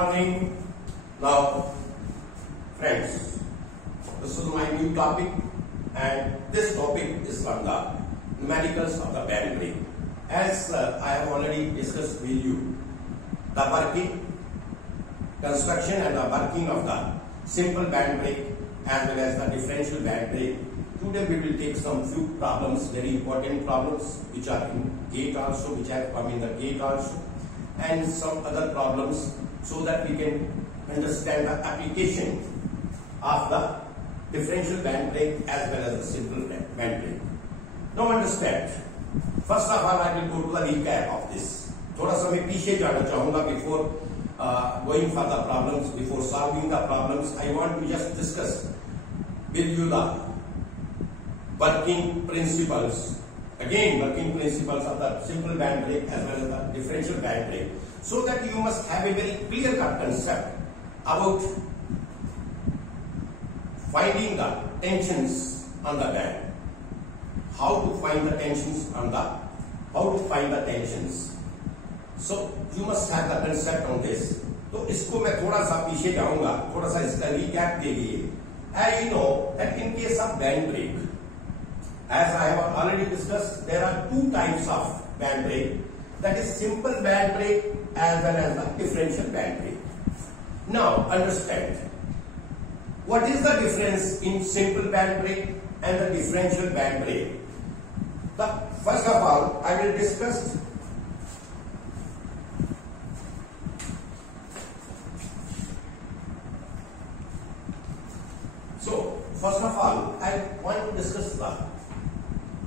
morning. Now, friends, this is my new topic, and this topic is from the numericals of the band brake. As I have already discussed with you, the working, construction and the working of the simple band brake as well as the differential band brake. Today we will take some few problems, very important problems which are in GATE also, which have come in the GATE also, and some other problems so that we can understand the application of the differential band brake as well as the simple band brake. Now understand, first of all I will go to the recap of this. थोड़ा सा मैं पीछे जाना चाहूंगा before going for the problems, before solving the problems. I want to just discuss with you the working principles, again working principles of the simple band brake as well as the differential band brake, so that you must have a very clear cut concept about finding the tensions on the band, how to find the tensions on the, so you must have the concept on this. तो इसको मैं थोड़ा सा पीछे जाऊंगा, थोड़ा सा इसका recap दे दिए. I know that in case of band brake, as I have already discussed, there are two types of band brake, that is simple band brake as well as the differential band brake. Now understand, what is the difference in simple band brake and the differential band brake? First of all, I will discuss first of all, I want to discuss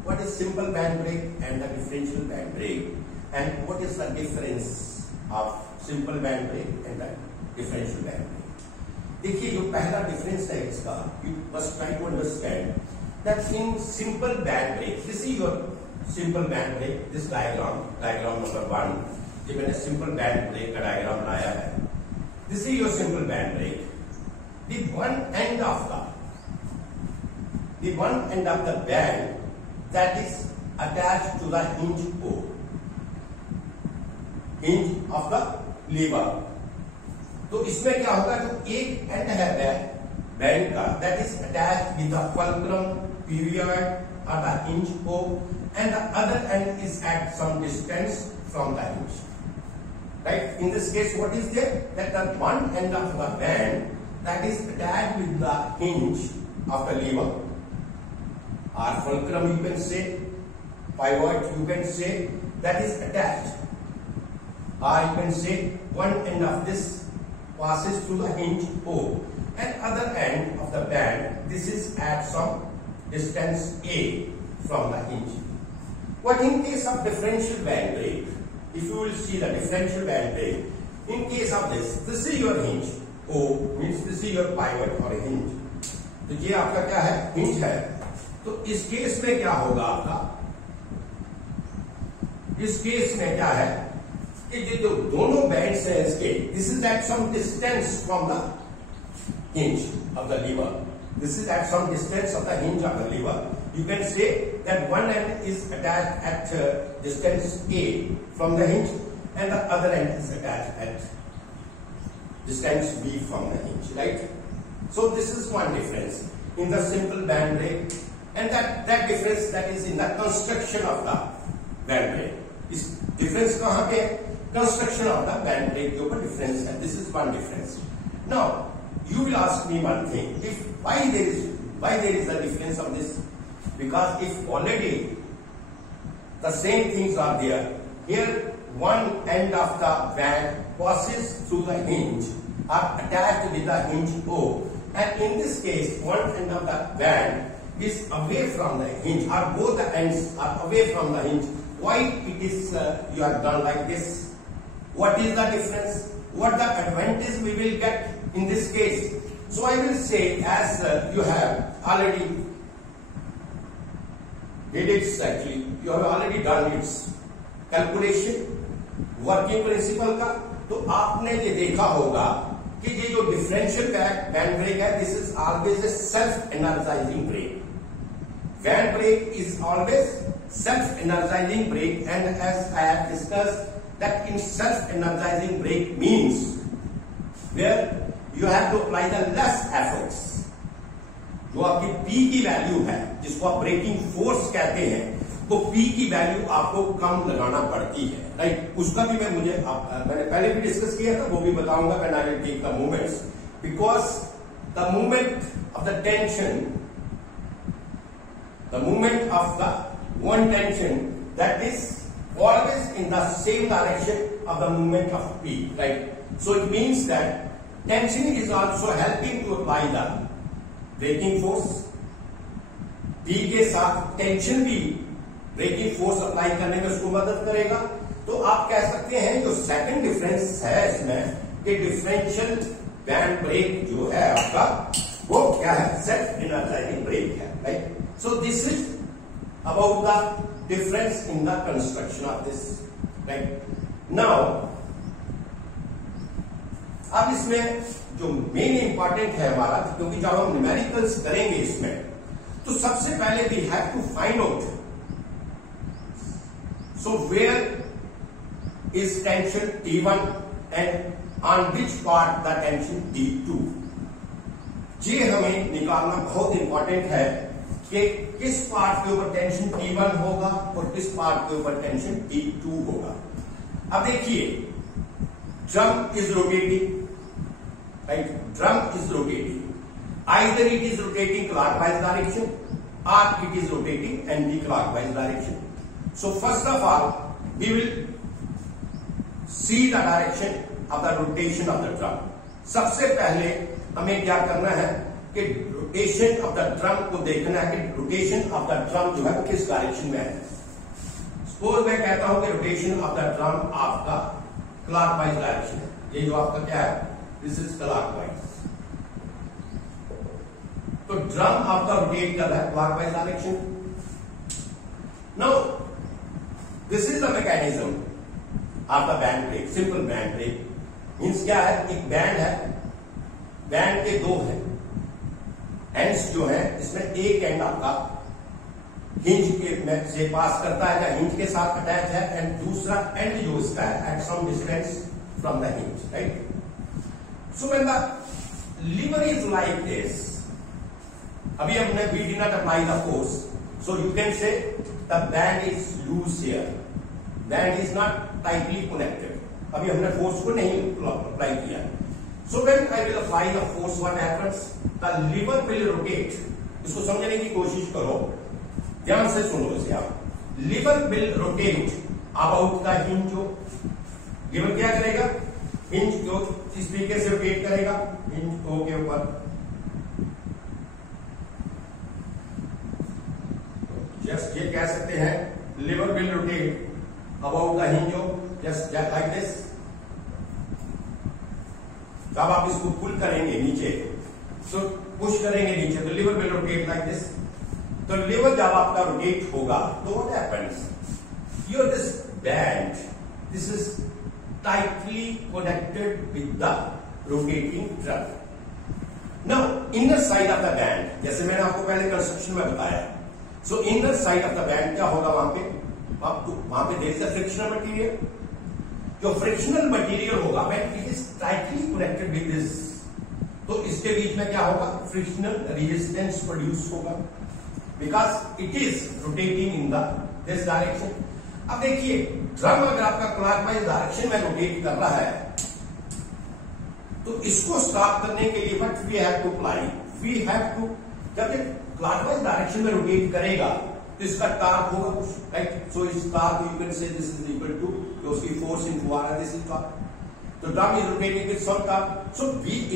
what is simple band brake and the differential band brake, and what is the difference of simple band brake and the differential band brake. देखिए जो पहला difference है इसका, you must try to understand that in simple band brake, this is your simple band brake, this diagram number 1, ये मैंने simple band brake का diagram लाया है. This is your simple band brake. The one end of the band that is attached to the hinge of the lever. तो इसमें क्या होगा, जो एक एंड है बैंड का, that is attached with the fulcrum, period or the hinge O, and the other end is at some distance from the hinge. Right? In this case, what is there? That the one end of the band that is attached with the hinge of the lever, or fulcrum you can say, pivot you can say, that is attached, or you can say one end of this passes through the hinge O, and other end of the band, this is at some distance A from the hinge. What in case of differential band brake, if you will see the differential band brake, in case of this is your hinge O, means this is your pivot or hinge. तो ये आपका क्या है, hinge है. तो इस case में क्या होगा आपका, इस केस में क्या है कि ये जो दोनों बैंड्स हैं इसके, this is at some distance from the hinge of the lever. This is at some distance of the hinge of the lever. You can say that one end is attached at distance A from the hinge, and the other end is attached at distance B from the hinge, right? So this is one difference in the simple band brake, and that difference that is in the construction of the band brake. This difference कहाँ पे? Construction of the band brake के ऊपर difference है. This is one difference. Now you will ask me one thing: why there is a difference of this? Because if already the same things are there, here one end of the band passes through the hinge, are attached with the hinge O, and in this case one end of the band is away from the hinge, or both the ends are away from the hinge. Why it is you have done like this? What is the difference? What the advantage we will get in this case? So I will say, as you have already did it, actually you have already done its calculation, working principle का, तो आपने ये देखा होगा कि ये जो differential band brake है, this is always a self-energizing brake. Band brake is always self-energizing brake, and as I have discussed that in self-energizing brake means where you have to apply the less efforts. जो आपकी P की value है, जिसको आप breaking force कहते हैं, वो P की वैल्यू आपको कम लगाना पड़ती है, राइट? उसका भी मैंने पहले भी डिस्कस किया था, वो भी बताऊंगा when I will take the movements, because the movement of the tension, the movement of the one tension, that is always in the same direction of the movement of P, right? So it means that tension is also helping to apply the braking force. P के साथ tension भी breaking force apply करने में उसको मदद करेगा. तो आप कह सकते हैं जो सेकंड डिफरेंस है इसमें कि डिफरेंशियल बैंड ब्रेक जो है आपका वो क्या है, सेल्फ इनर्जाइजिंग ब्रेक है, right? So this is about the difference in the construction of this, right? Now अब इसमें जो मेन इंपॉर्टेंट है हमारा, क्योंकि जब हम न्यूमेरिकल्स करेंगे इसमें, तो सबसे पहले we have to find out so where is tension T1 and on which part the tension T2. ये हमें निकालना बहुत इंपॉर्टेंट है कि किस पार्ट के ऊपर टेंशन T1 होगा और किस पार्ट के ऊपर टेंशन T2 होगा. अब देखिए, drum is rotating, right? Drum is rotating, either it is rotating clockwise direction और it is rotating anti clockwise direction. So first of all we will see the direction of the rotation of the drum. सबसे पहले हमें क्या करना है कि rotation of the drum को देखना है कि रोटेशन ऑफ द ड्रम जो है किस डायरेक्शन में है. सपोज मैं कहता हूं कि रोटेशन ऑफ द ड्रम आपका क्लॉकवाइज डायरेक्शन है. ये जो आपका क्या है, दिस इज क्लॉकवाइज. तो ड्रम आपका रोटेट कर रहा है clockwise direction. Now this is the mechanism of the band break. Simple band break means क्या है, एक बैंड है, बैंड के दो है एंड्स जो है, इसमें एक एंड आपका हिंज के से पास करता है या हिंज के साथ अटैच है, एंड दूसरा एंड जो इसका है at some distance from the hinge, right? So when the lever is like this, अभी हमने we did not apply the force, so you can say the band is loose here, band is not tightly connected. अभी हमने force को नहीं apply किया. So when I will apply the force, what happens? The lever will rotate. इसको समझने की कोशिश करो, ध्यान से सुनो इसे आप. Lever will rotate about the hinge. Lever क्या करेगा? हिंज को इस तरीके से रोटेट करेगा, हिंज O के ऊपर. जस्ट ये कह सकते हैं lever will rotate about the hinge, just like this. जब आप इसको पुल करेंगे नीचे, तो पुश करेंगे नीचे, तो lever will rotate like this. तो लिवर जब आपका रोटेट होगा तो what happens, your this band, this is tightly connected with the rotating drum. Now inner side of the band, जैसे मैंने आपको पहले कंस्ट्रक्शन में बताया, so inner side of the band क्या होगा, वहां पे there is a frictional material. जो फ्रिक्शनल मटेरियल होगा when it is tightly connected with this, तो इसके बीच में क्या होगा, फ्रिक्शनल रेजिस्टेंस प्रोड्यूस होगा, because it is rotating in the this direction. अब देखिए, ड्रम अगर आपका क्लॉकवाइज डायरेक्शन में रोटेट कर रहा है, तो इसको स्टॉप करने के लिए what we have to apply, we have to, जब ये क्लॉकवाइज डायरेक्शन में रोटेट करेगा तो इसका टार्क होगा कुछ, राइट? सो इस torque you can say this is equal to, तो उसकी force into R, this is torque. तो drum is rotating with some torque. So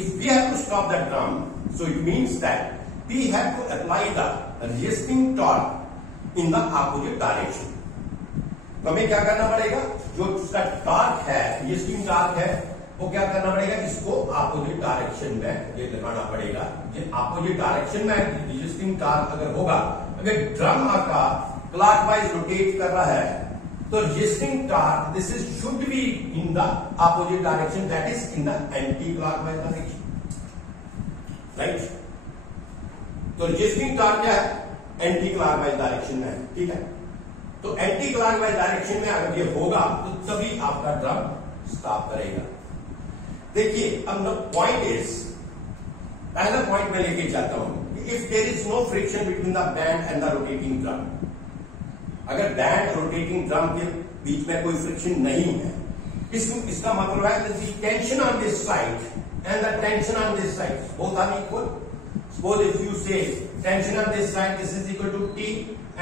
if we have to stop that drum, so it means that we have to apply the resisting torque in the opposite direction. तो हमें क्या करना पड़ेगा, जो उसका torque है, resisting torque है, वो क्या करना पड़ेगा, इसको अपोजिट डायरेक्शन में ये लगाना पड़ेगा. ये अपोजिट डायरेक्शन में रेजिस्टिंग टॉर्क अगर होगा, अगर ड्रम आपका क्लॉकवाइज रोटेट कर रहा है, तो resisting torque this is should be in the opposite direction, that is in the anti clockwise direction, right? तो रेजिस्टिंग टॉर्क क्या है, एंटी क्लॉकवाइज डायरेक्शन में है, ठीक है? तो एंटी क्लॉकवाइज डायरेक्शन में अगर ये होगा तो तभी आपका ड्रम स्टॉप करेगा. देखिए अब द पॉइंट इज, पहला पॉइंट मैं लेके जाता हूं, if there is no friction between the band and the rotating drum, अगर बैंड और रोटेटिंग ड्रम के बीच में कोई फ्रिक्शन नहीं है, इसका मतलब है the tension on this side and the tension on this side both are equal. Suppose if you say tension on this side this is equal to T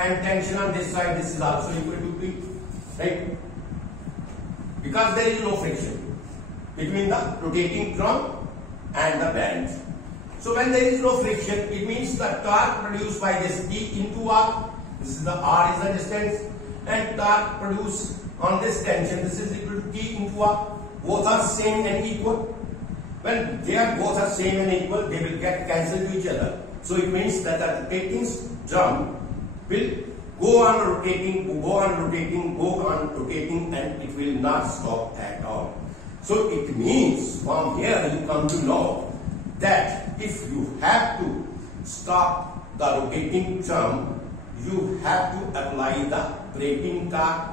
and tension on this side this is also equal to T, right? Because there is no friction between the rotating drum and the band. So when there is no friction, it means the torque produced by this T into R, this is the R is the distance, and torque produced on this tension, this is equal to T into R. Both are same and equal. When they are both are same and equal, they will get cancelled to each other. So it means that the rotating drum will go on rotating, and it will not stop at all. So it means from here you come to know that if you have to stop the rotating drum, you have to apply the braking torque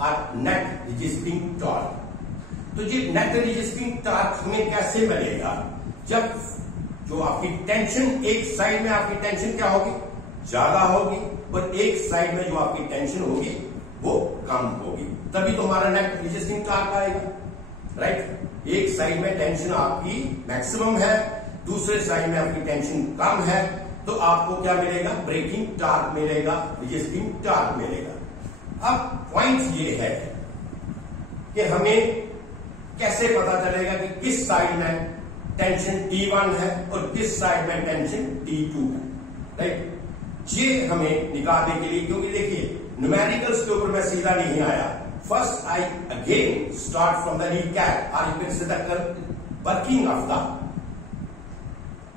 or net resisting torque. तो जी net resisting torque हमें कैसे मिलेगा? जब जो आपकी tension, एक side में आपकी टेंशन क्या होगी, ज्यादा होगी, और एक साइड में जो आपकी टेंशन होगी वो कम होगी, तभी तो हमारा नेट रेजिस्टिंग टॉर्क आएगा, राइट? एक साइड में टेंशन आपकी मैक्सिमम है, दूसरे साइड में आपकी टेंशन कम है, तो आपको क्या मिलेगा? ब्रेकिंग टॉर्क मिलेगा, रेजिस्टिंग टॉर्क मिलेगा। अब पॉइंट ये है कि हमें कैसे पता चलेगा कि किस साइड में टेंशन T1 है और किस साइड में टेंशन T2 है, राइट? ये हमें निकालने के लिए, क्योंकि देखिए न्यूमेरिकल्स के ऊपर मैं सीधा नहीं आया, first I again start from the recap और you can say the working of the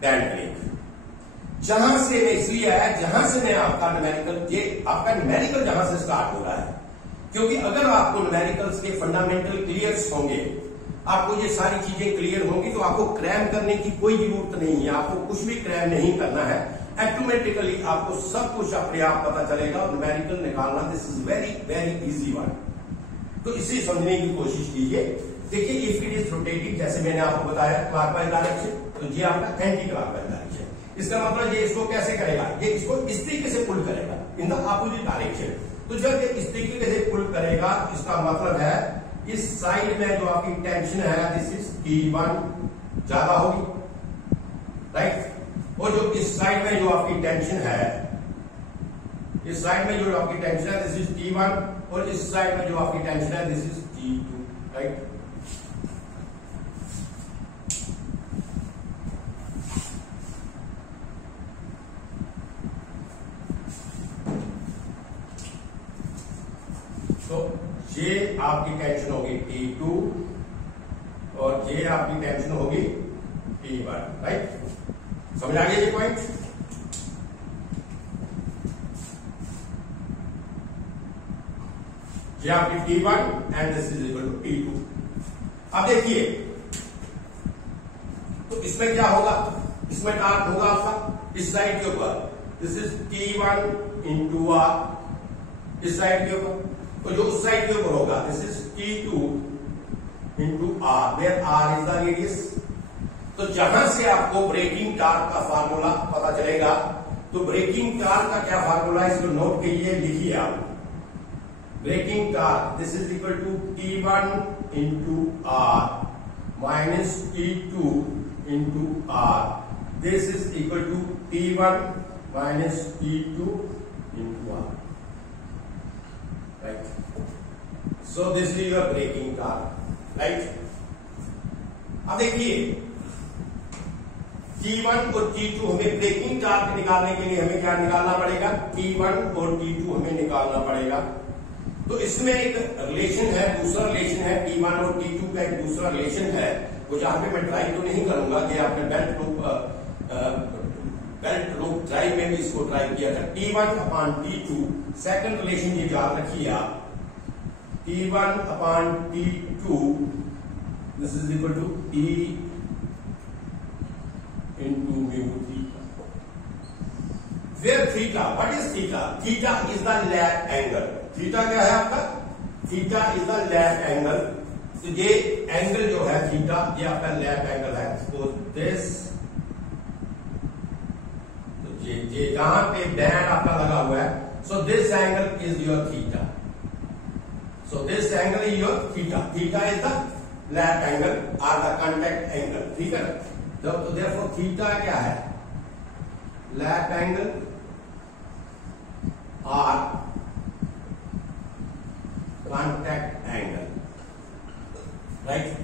band brake. जहां से मैं इसलिए आया, जहां से मैं आपका न्यूमेरिकल, ये आपका न्यूमेरिकल जहां से स्टार्ट हो रहा है, क्योंकि अगर आपको न्यूमेरिकल्स के फंडामेंटल क्लियर्स होंगे, आपको ये सारी चीजें क्लियर होंगी, तो आपको क्रैम करने की कोई जरूरत नहीं है, आपको कुछ भी क्रैम नहीं करना है, ऑटोमेटिकली आपको सब कुछ अपने आप पता चलेगा और न्यूमेरिकल निकालना this is very very easy one. तो इसे समझने की कोशिश कीजिए। देखिए इफ इट इज रोटेटिंग, जैसे मैंने आपको बताया क्लॉकवाइज डायरेक्शन, तो ये आपका एंटी क्लॉकवाइज डायरेक्शन। इसका मतलब ये इसको कैसे करेगा, ये इसको इस तरीके से पुल करेगा इन द अपोजिट डायरेक्शन। तो जब ये इस तरीके से पुल करेगा, इसका मतलब है इस साइड में जो आपकी टेंशन है दिस इज T1 ज्यादा होगी, राइट? और जो इस साइड में जो आपकी टेंशन है, इस साइड में जो आपकी टेंशन है दिस इज T1, और इस साइड में जो आपकी टेंशन है दिस इज T2, राइट? तो ये आपकी टेंशन होगी T2 और ये आपकी टेंशन होगी T1, राइट? समझ आ गया ये पॉइंट? ये आपकी T1 and this is equal to T2। अब देखिए तो इसमें क्या होगा, इसमें टॉर्क होगा आपका इस साइड के ऊपर, this is T1 into R, इस साइड के ऊपर, तो जो उस साइड के ऊपर होगा this is T2 into R, where R is the radius. तो जहां से आपको ब्रेकिंग टॉर्क का फार्मूला पता चलेगा, तो ब्रेकिंग टॉर्क का क्या फार्मूला है, इसको नोट कीजिए, लिखिए आप। Braking torque this is equal to T1 into R minus T2 into R, this is equal to T1 minus T2 into R, right? So this is your braking torque, right? अब देखिए T1 और T2 हमें braking torque निकालने के लिए हमें क्या निकालना पड़ेगा, T1 और T2 हमें निकालना पड़ेगा। तो इसमें एक रिलेशन है, दूसरा रिलेशन है T1 और T2 का, एक दूसरा रिलेशन है वो जहां पे मैं ट्राई तो नहीं करूंगा कि आपने बेल्ट लूप ड्राइव में भी इसको ट्राई किया था। T1 upon T2 second relation ये याद रखिए आप, T1 upon T2 this is equal to E into mu theta, where theta, what is theta? Theta is the lap angle. Theta क्या है आपका? Theta is the lap angle तो ये angle जो है थीटा, ये आपका लैप एंगल है। सपोज दिस, तो ये जहां पे बैंड आपका लगा हुआ है, so this angle is your theta. So this angle is your theta. Theta is the lap angle और द कॉन्टैक्ट एंगल, ठीक है। तो देयरफॉर थीटा क्या है? लैप एंगल और कॉन्टैक्ट एंगल, राइट।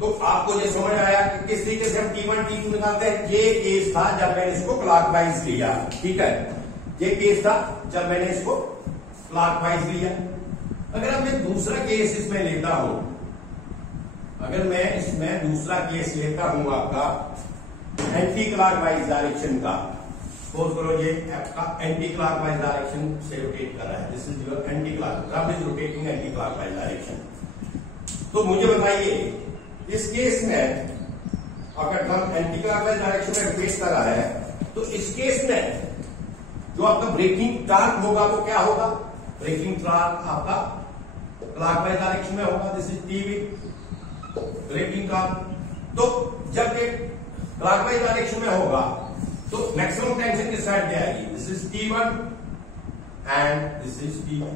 तो आपको ये समझ आया कि किस तरीके से हम T1 T2 निकालते हैं। ये केस था जब मैंने इसको क्लॉकवाइज लिया, ठीक है। ये केस था जब मैंने इसको क्लॉकवाइज लिया। अगर अब मैं दूसरा केस इसमें लेता हूं, अगर मैं इसमें दूसरा केस लेता हूं आपका एंटी क्लॉकवाइज डायरेक्शन का, सपोज करो ये आपका एंटी क्लॉकवाइज डायरेक्शन से रोटेट कर रहा है। This is your anti clock, drum is rotating anti clockwise direction. तो मुझे बताइए इस केस में अगर ड्रम एंटी क्लॉकवाइज डायरेक्शन में रोटेट कर रहा है, तो इस केस में जो आपका ब्रेकिंग टॉर्क होगा वो क्या होगा? ब्रेकिंग टॉर्क आपका क्लॉकवाइज डायरेक्शन में होगा। This is TV braking torque. तो जब ये क्लॉकवाइज डायरेक्शन में होगा तो मैक्सिमम टेंशन किस साइड पे आएगी? This is T1 and this is T2।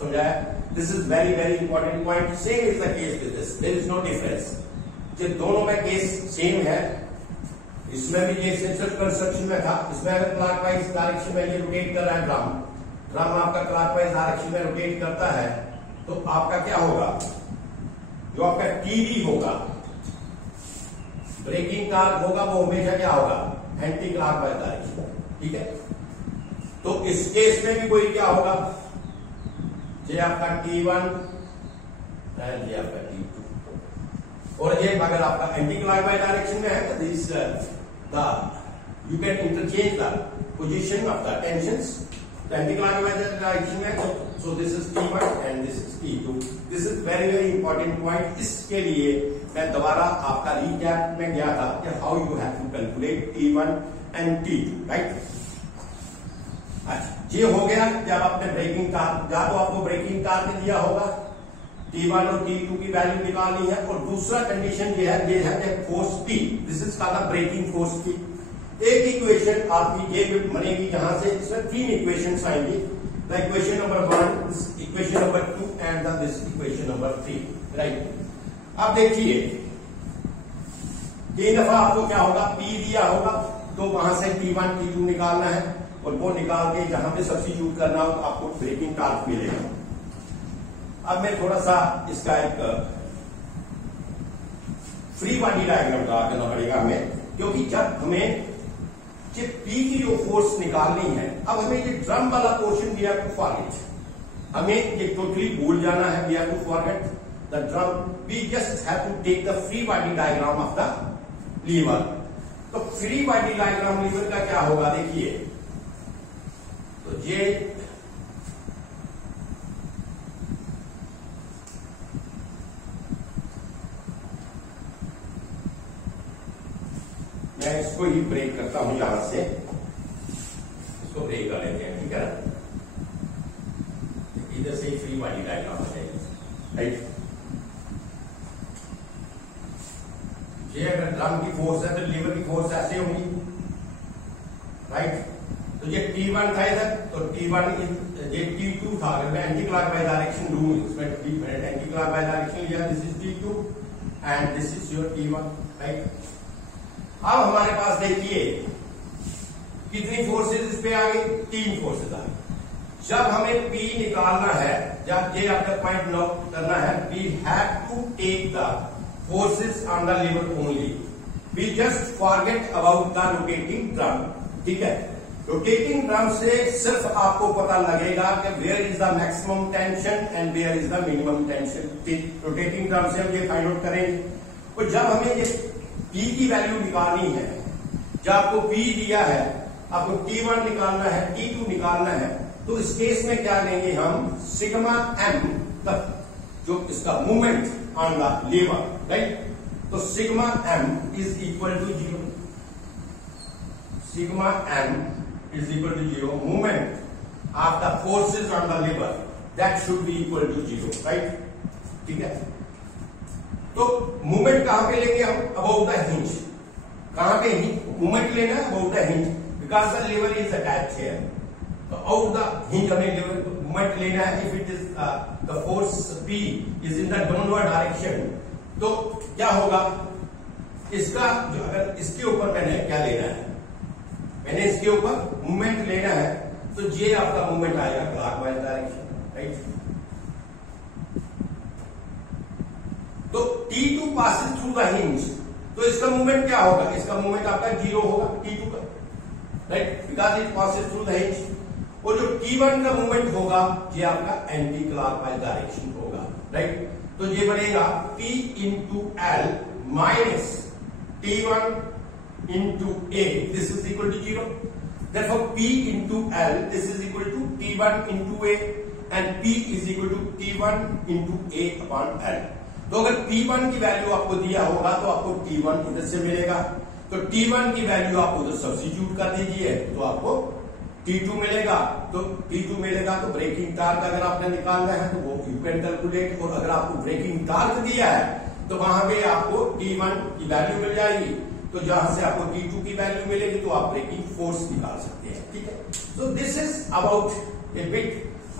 समझाया? This is very very important point. Same is the case with this, there is no difference. ये दोनों में केस सेम है। इसमें भी ये सेंसर कंस्ट्रक्शन में था, इसमें अगर क्लॉकवाइज डायरेक्शन में ये रोटेट कर रहा है ड्रम आपका क्लॉकवाइज डायरेक्शन में रोटेट करता है, तो आपका क्या होगा? जो आपका टीवी होगा, ब्रेकिंग टॉर्क होगा, वो हमेशा क्या होगा? एंटी क्लॉकवाइज डायरेक्शन, ठीक है। तो इस केस में भी कोई क्या होगा? ये आपका T1 एंड ये आपका T2। और ये अगर आपका एंटी क्लॉकवाइज डायरेक्शन में है तो this you can interchange the position of the tensions. Anti clockwise direction में, so this is T1 and this is T2। This is very very important point. इसके लिए मैं दोबारा आपका रिकैप में गया था कि how you have to calculate T1 and T2, right. अच्छा, ये हो गया जब आपने ब्रेकिंग टॉर्क, या तो आपको ब्रेकिंग टॉर्क दिया होगा, T1 और T2 की वैल्यू निकालनी है। और दूसरा कंडीशन ये है force P, this is called braking force P। एक इक्वेशन आपकी ये बनेगी जहां से, इसमें 3 इक्वेशंस आएंगी। The equation number 1, equation number 2 and this equation number 3, right. अब देखिए 3 दफा आपको क्या होगा? P दिया होगा, तो वहां से T1 T2 निकालना है, और वो निकाल के जहां पे सब्स्टिट्यूट करना हो तो आपको ब्रेकिंग टॉर्क मिलेगा। अब मैं थोड़ा सा इसका एक फ्री बॉडी डायग्राम ड्रा करना पड़ेगा हमें, क्योंकि जब हमें ये P की जो फोर्स निकालनी है, अब हमें ये ड्रम वाला portion we have to forget, हमें ये टोटली भूल जाना है। We have to forget the drum, we just have to take the free body diagram of the lever. तो फ्री बॉडी डायग्राम लीवर का क्या होगा? देखिए, तो ये मैं इसको ही ब्रेक करता हूं, यहां से इसको ब्रेक कर लेते हैं, ठीक है। इधर से ही फ्री बॉडी डायग्राम हो जाएगी, राइट। ये अगर ड्रम की फोर्स है तो लीवर की फोर्स ऐसे होगी, राइट। तो ये T1 था इधर, तो T1 ये T2 था। अगर मैं एंटी क्लॉकवाइज डायरेक्शन लूं, इसमें एंटी क्लॉकवाइज डायरेक्शन लिया, this is T2 and this is your T1, right. अब हमारे पास देखिए कितनी फोर्सेस इस पे आ गई? 3 फोर्सेस आ गई। जब हमें P निकालना है, जब ये आपका पॉइंट नोट करना है, we have to take the forces on the lever only, we just forget about the rotating drum, ठीक है। रोटेटिंग ड्रम से सिर्फ आपको पता लगेगा कि where is the maximum tension and where is the minimum tension. Rotating drum से हम ये फाइंड आउट करेंगे। और जब हमें ये P की वैल्यू निकालनी है, जब आपको P दिया है, आपको T1 निकालना है, T2 निकालना है, तो इस केस में क्या लेंगे हम? सिग्मा m तक जो इसका movement on the lever, right. तो sigma m is equal to 0, sigma m is equal to 0, movement of the forces on the lever that should be equal to 0, right? ठीक है। तो मूवमेंट कहां पे लेंगे हम? About the hinge. कहां पे मूवमेंट लेना है? About the hinge, because the lever is attached here. तो आउट द हिंज हमें मूवमेंट लेना है। If it is the force P is in the downward direction, तो क्या होगा? इसका जो, अगर इसके ऊपर मैंने क्या लेना है, मैंने इसके ऊपर मूवमेंट लेना है, तो ये आपका मूवमेंट आएगा क्लॉकवाइज डायरेक्शन, राइट। तो T2 passes through the hinge, तो इसका मूवमेंट क्या होगा? इसका मूवमेंट आपका 0 होगा T2 का, right, because it passes through the hinge. और जो T1 का मूवमेंट होगा ये आपका एंटी क्लॉकवाइज डायरेक्शन होगा, राइट। तो ये बनेगा P into L minus T1 into A, this is equal to 0। Therefore P into L, this is equal to T1 into A and P is equal to T1 into A upon L। तो अगर P1 की value आपको दिया होगा तो आपको T1 इधर से मिलेगा, तो T1 की वैल्यू आप उधर सब्स्टिट्यूट कर दीजिए तो आपको T2 मिलेगा। तो T2 मिलेगा तो ब्रेकिंग टार्क अगर आपने निकालना है तो वो यू कैन कैलकुलेट। और अगर आपको ब्रेकिंग टार्क दिया है तो वहां पे आपको T1 की वैल्यू मिल जाएगी, तो जहां से आपको T2 की वैल्यू मिलेगी तो आप ब्रेकिंग फोर्स निकाल सकते हैं, ठीक है। So this is about A bit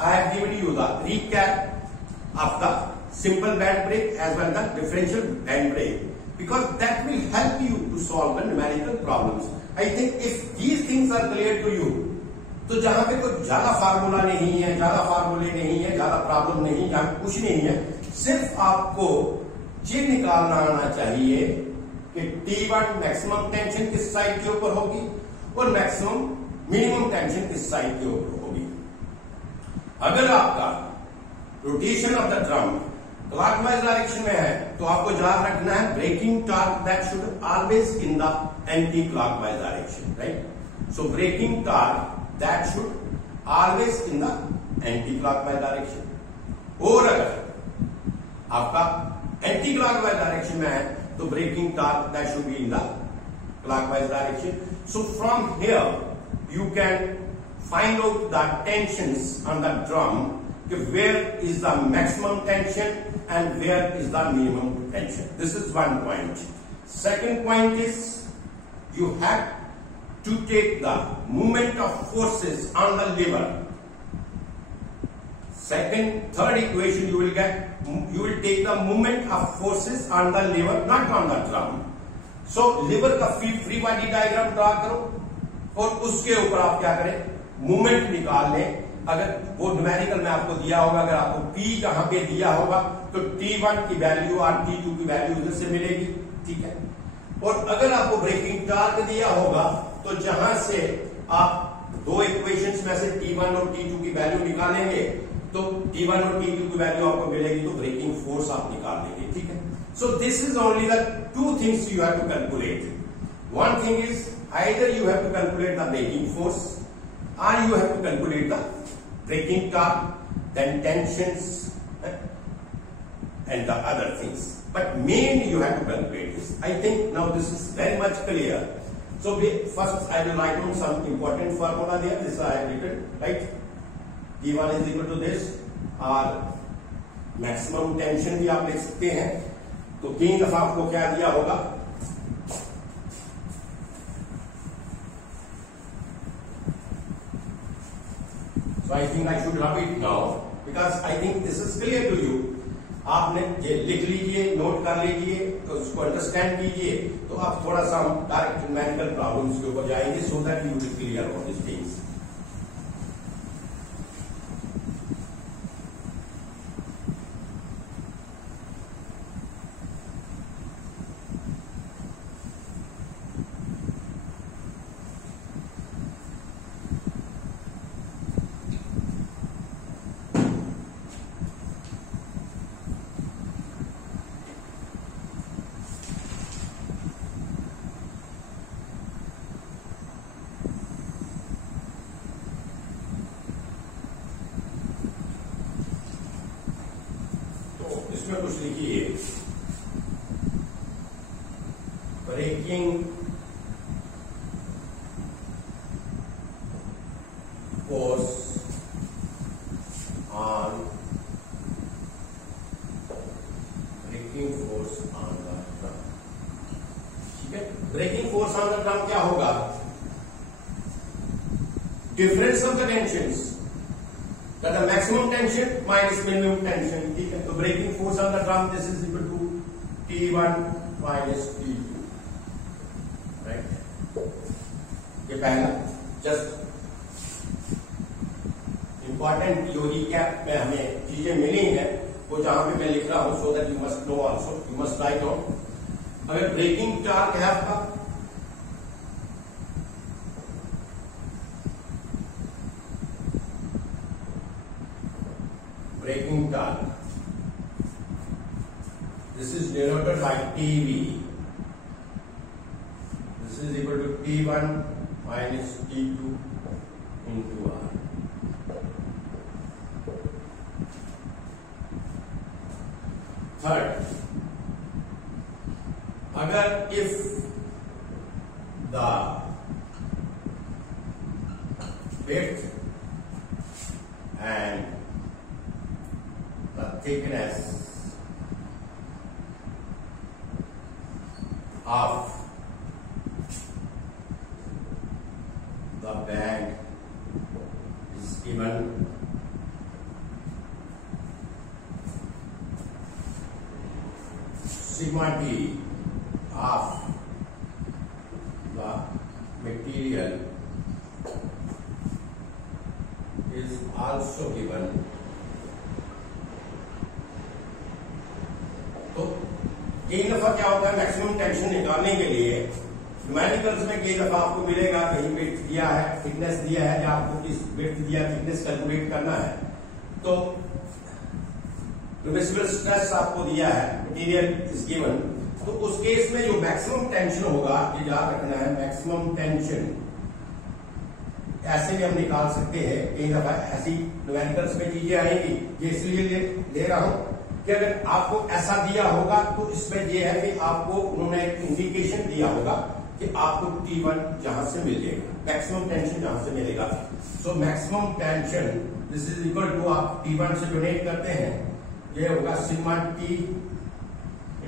I have given you the recap of the simple band break as well the differential band break, because that will help you to solve the numerical problems. I think if these things are clear to you, तो जहां पे कोई ज्यादा formula नहीं है, ज्यादा फार्मूले नहीं है, ज्यादा प्रॉब्लम नहीं, जहां कुछ नहीं है, सिर्फ आपको ये निकालना आना चाहिए कि T1 मैक्सिमम टेंशन किस साइड के ऊपर होगी और मैक्सिमम मिनिमम टेंशन किस साइड के ऊपर होगी। अगर आपका rotation of the drum clockwise direction में है तो आपको याद रखना है braking torque that should always in the anti clockwise direction, right. So braking torque that should always in the anti clockwise direction. और अगर आपका एंटी क्लॉकवाइज डायरेक्शन में है तो braking torque that should be in the clockwise direction. So from here you can find out the tensions on the drum, where is the maximum tension and where is the minimum tension. This is one point. Second point is you have to take the moment of forces on the lever. Third equation you will take the moment of forces on the lever, not on the drum. So lever का free body diagram draw करो और उसके ऊपर आप क्या करें, movement निकाल लें। अगर वो न्यूमेरिकल में आपको दिया होगा, अगर आपको P कहां पे दिया होगा तो T1 की वैल्यू और T2 की वैल्यू उधर से मिलेगी, ठीक है। और अगर आपको ब्रेकिंग टॉर्क दिया होगा तो जहां से आप दो इक्वेशंस में से T1 और T2 की वैल्यू निकालेंगे तो T1 और T2 की वैल्यू आपको मिलेगी तो ब्रेकिंग फोर्स आप निकाल लेंगे, ठीक है। So this is only the two things you have to calculate. One thing is either you have to calculate the braking force or you have to calculate the breaking torque, then tensions and the other things. But mainly you have to calculate this. I think now this is very much clear. So first I will write down some important formula there. This I have written, right? T1 is equal to this, और maximum tension भी आप लिख सकते हैं। तो 3 दफा आपको क्या दिया होगा, so I think I should rub it now because I think this is clear to you. आपने ये लिख लीजिए, नोट कर लीजिए, तो उसको अंडरस्टैंड कीजिए, तो आप थोड़ा सा हम डायरेक्ट न्यूमेरिकल प्रॉब्लम्स के ऊपर जाएंगे so that you will clear on this things. इसमें कुछ लिखिए, braking force on difference of the tensions, that the maximum tension minus minimum tension. ठीक है, तो breaking force on the drum, this is equal to T1 minus T2, right? ये पहला just important जो recap में हमें चीजें मिली हैं वो जहां पे मैं लिख रहा हूं, सो that you must know also, you must write down. अगर ब्रेकिंग टॉर्क है आपका, breaking torque, this is denoted by TV. This is equal to T1 minus T2 into R. Third, अगर if the width and the thickness of the band is given sigma t of the material is also given. तो कई दफा क्या होता है, maximum tension निकालने के लिए न्यूमेरिकल्स में कई दफा आपको मिलेगा कहीं वेट दिया है, थिकनेस दिया है, या आपको किस वेट दिया, थिकनेस कैलकुलेट करना है, तो रिवर्सिबल स्ट्रेस आपको दिया है, मटेरियल इज गिवन, तो उस केस में जो मैक्सिमम टेंशन होगा, ये याद रखना है, मैक्सिमम टेंशन ऐसे भी हम निकाल सकते हैं. कई दफा ऐसी न्यूमेरिकल्स में चीजें आएंगी, ये इसलिए ले रहा हूं कि अगर आपको ऐसा दिया होगा तो इसमें यह है कि आपको उन्होंने एक इंडिकेशन दिया होगा कि आपको T1 जहां से मिल जाएगा, मैक्सिमम टेंशन जहां से मिलेगा. So maximum tension this is equal to, आप T1 से डोनेट करते हैं, ये होगा sigma T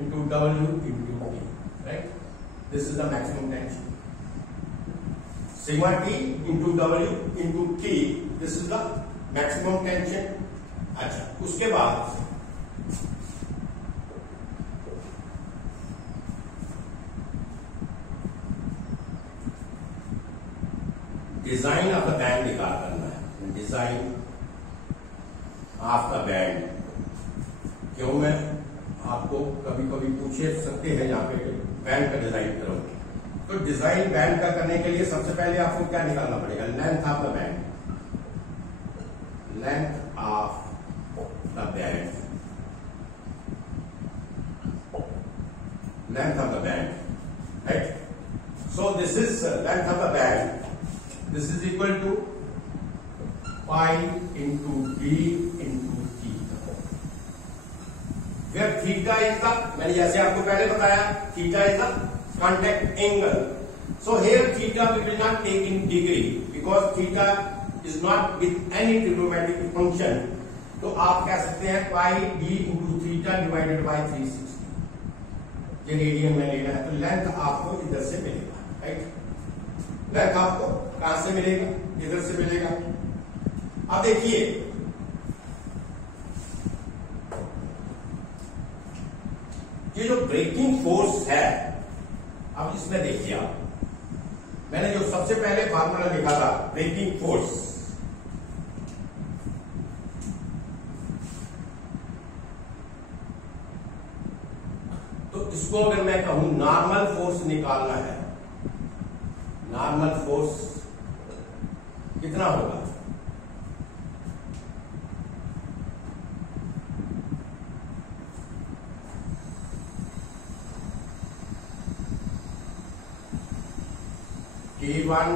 into W into T, right? This is the maximum tension. Sigma T into W into T, this is the maximum tension. अच्छा, उसके बाद design of the band निकाल करना है. डिजाइन ऑफ द बैंड, क्यों मैं आपको कभी कभी पूछे सकते हैं यहाँ पे बैंड का डिजाइन करो, तो डिजाइन बैंड का करने के लिए सबसे पहले आपको क्या निकालना पड़ेगा, length of the band. Length of the band, length of the band, right? So this is length of the band. This is equal to pi into d into theta, where theta is the, मैंने जैसे आपको पहले बताया, theta is the contact angle. So here theta we will not take in degree because theta is not with any trigonometric function. तो आप कह सकते हैं pi d into theta divided by 360. ये रेडियन में लेना है, तो लेंथ आपको इधर से मिलेगा, राइट? लेंथ आपको कहां से मिलेगा, इधर से मिलेगा. अब देखिए, ये जो ब्रेकिंग फोर्स है, अब इसमें देखिए आप, मैंने जो सबसे पहले फार्मूला लिखा था ब्रेकिंग फोर्स, तो इसको अगर मैं कहूं नॉर्मल फोर्स निकालना है, नॉर्मल फोर्स कितना होगा, T1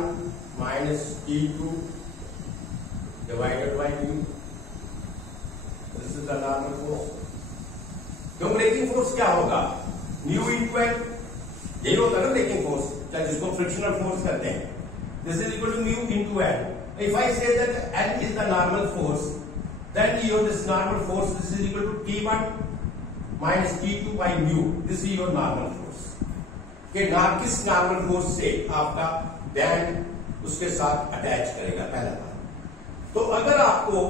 minus T2 divided by U. This is the normal force. तो ब्रेकिंग फोर्स क्या होगा, न्यू इक्वल, यही होता है ना ब्रेकिंग फोर्स, चाहे जिसको फ्रिक्शनल फोर्स कहते हैं. This is equal to mu into N. If I say that N is the normal force, then your this normal force, this is equal to T1 minus T2 by mu. This is your normal force. कि किस normal force से आपका band उसके साथ attach करेगा, पहला बात। तो अगर आपको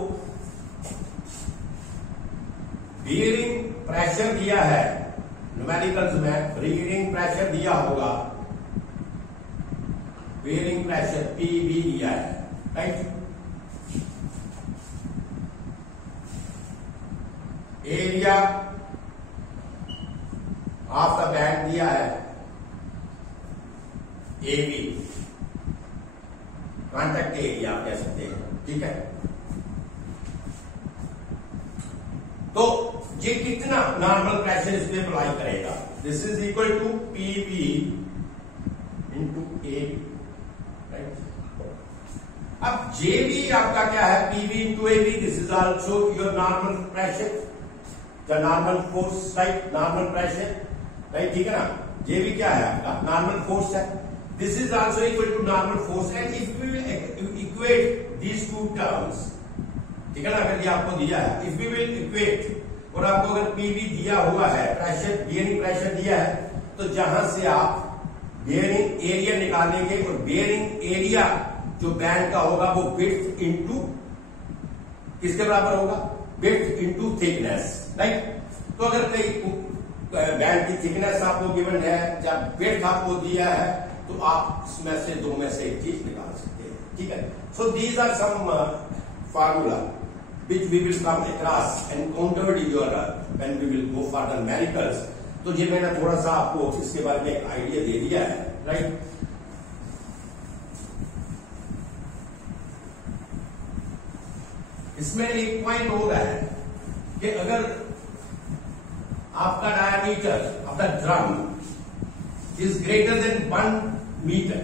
बियरिंग प्रेशर दिया है, न्यूमेरिकल्स में बियरिंग प्रेशर दिया होगा, बियरिंग प्रेशर पीबी दिया है, right. Area of the band दिया है एबी, कॉन्टैक्ट एरिया आप कह सकते हैं, ठीक है। तो ये कितना नॉर्मल प्रेशर इस पे अप्लाई करेगा, this is equal to PB into AB, right. अब जेबी आपका क्या है, PB into AB, this is also your normal pressure, the normal force, right, normal pressure, right, ठीक है ना। जेबी क्या है आपका नॉर्मल फोर्स है, this is also equal to normal force, and if we will equate these two terms, ठीक है ना, अगर ये आपको दिया है, इफ वी विल इक्वेट, और आपको अगर पीबी दिया हुआ है, प्रेशर बियरिंग प्रेशर दिया है, तो जहां से आप बियरिंग एरिया निकालेंगे, और बियरिंग एरिया जो बैंड का होगा वो विड्थ इनटू किसके बराबर होगा, विड्थ इनटू थिकनेस, राइट। तो अगर कई बैंड की थिकनेस आपको गिवन है, जब विड्थ आपको दिया है, तो आप इसमें से दो में से एक चीज निकाल सकते हैं, ठीक है। So these are some formula which we will come across encountered in your when we will go for the numericals। तो ये मैंने थोड़ा सा आपको इसके बारे में एक आइडिया दे दिया है, राइट। इसमें एक पॉइंट हो रहा है कि अगर आपका diameter of the drum is greater than 1 metre,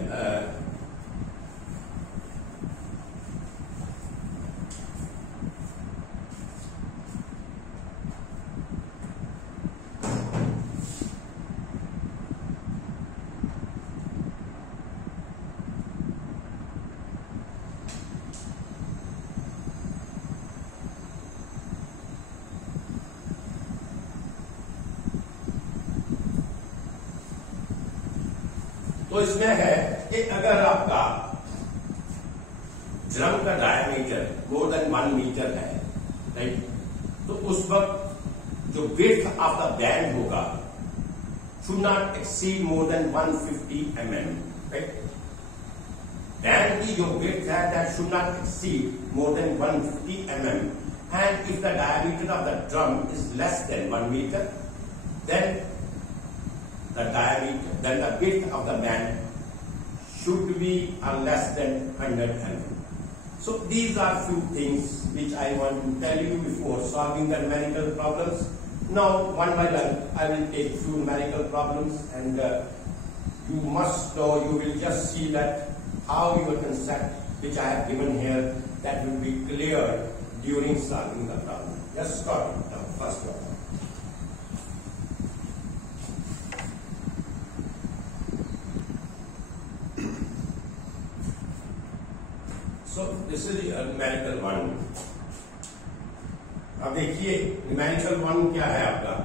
तो इसमें है कि अगर आपका ड्रम का डायमीटर मोर देन 1 मीटर है, राइट, तो उस वक्त जो विड्थ ऑफ द बैंड होगा should not exceed more than 150 mm, right. Band की जो विड्थ है that should not exceed more than 150 mm, and if the diameter of the drum is less than 1 metre, then the diameter, then the width of the band should be less than 100 mm. So these are few things which I want to tell you before solving the numerical problems. Now one by one I will take few numerical problems, and you must know, you will just see that how your concept which I have given here, that will be clear during solving the problem. Just start now, first one. So this is numerical 1. अब देखिए numerical 1 क्या है आपका,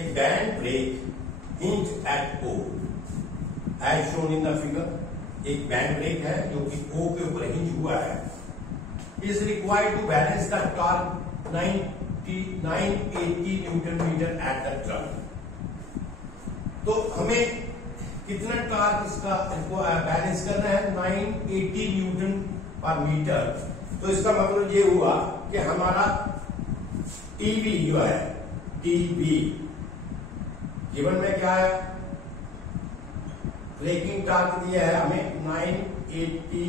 एक band brake hinge at O as shown in the figure. एक band brake है जो कि O के ऊपर हिंज हुआ है, is required to balance the torque 980 newton metre at the drum. तो हमें कितना टॉर्क इसका बैलेंस करना है, 980 न्यूटन पर मीटर। तो इसका मतलब ये हुआ कि हमारा टीबी जो है, टीबी गिवन में क्या है, ब्रेकिंग टॉर्क दिया है हमें 980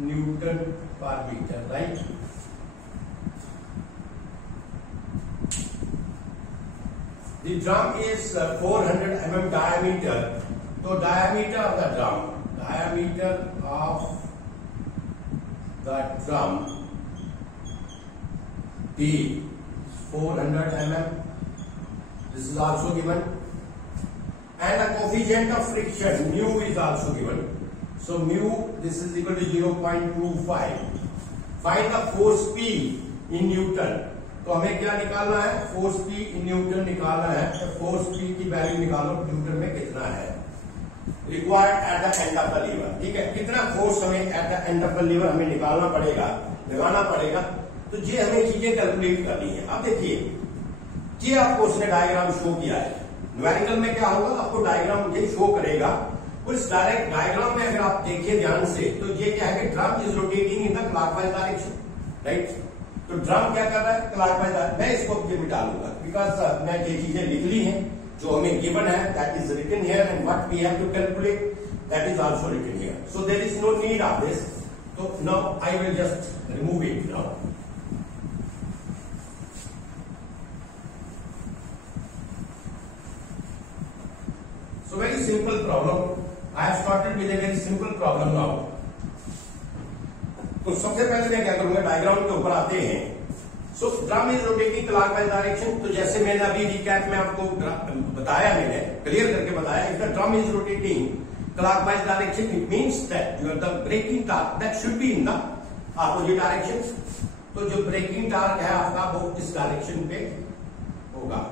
न्यूटन पर metre, right. The drum is 400 mm diameter. So diameter of the drum D 400 mm. This is also given, and the coefficient of friction mu is also given. So mu, this is equal to 0.25. Find the force P in Newton. तो हमें क्या निकालना है, force P in newton निकालना है। तो force P की value निकालो न्यूटन में कितना है। Required at the end of the lever. ठीक है, कितना फोर्स हमें at the end of the lever हमें निकालना पड़ेगा, लगाना पड़ेगा, तो ये हमें चीजें कैलकुलेट करनी है। अब देखिए, ये आपको उसने डायग्राम शो किया है। न्यूमेरिकल में क्या होगा, आपको डायग्राम ये शो करेगा, और इस डायरेक्ट डायग्राम में अगर आप देखिए ध्यान से, तो ये क्या है कि drum is rotating in the clockwise direction, right. तो ड्रम क्या कर रहा है, क्लॉकवाइज। मैं इसको ये मिटा लूंगा बिकॉज मैं ये चीजें लिख ली हैं जो हमें गिवन है, that is written here, and what we have to calculate that is also written here, so there is no need of this. तो now I will just remove it now. So very simple problem. I have started with a very simple problem now. तो सबसे पहले मैं क्या करूंगा, diagram के ऊपर आते हैं। So drum is rotating clockwise direction. तो जैसे मैंने अभी रिकैप में आपको बताया, मैंने क्लियर करके बताया, if the drum is rotating clockwise direction it means that your the braking torque that should be in the opposite direction. तो जो ब्रेकिंग टॉर्क है आपका वो इस डायरेक्शन पे होगा।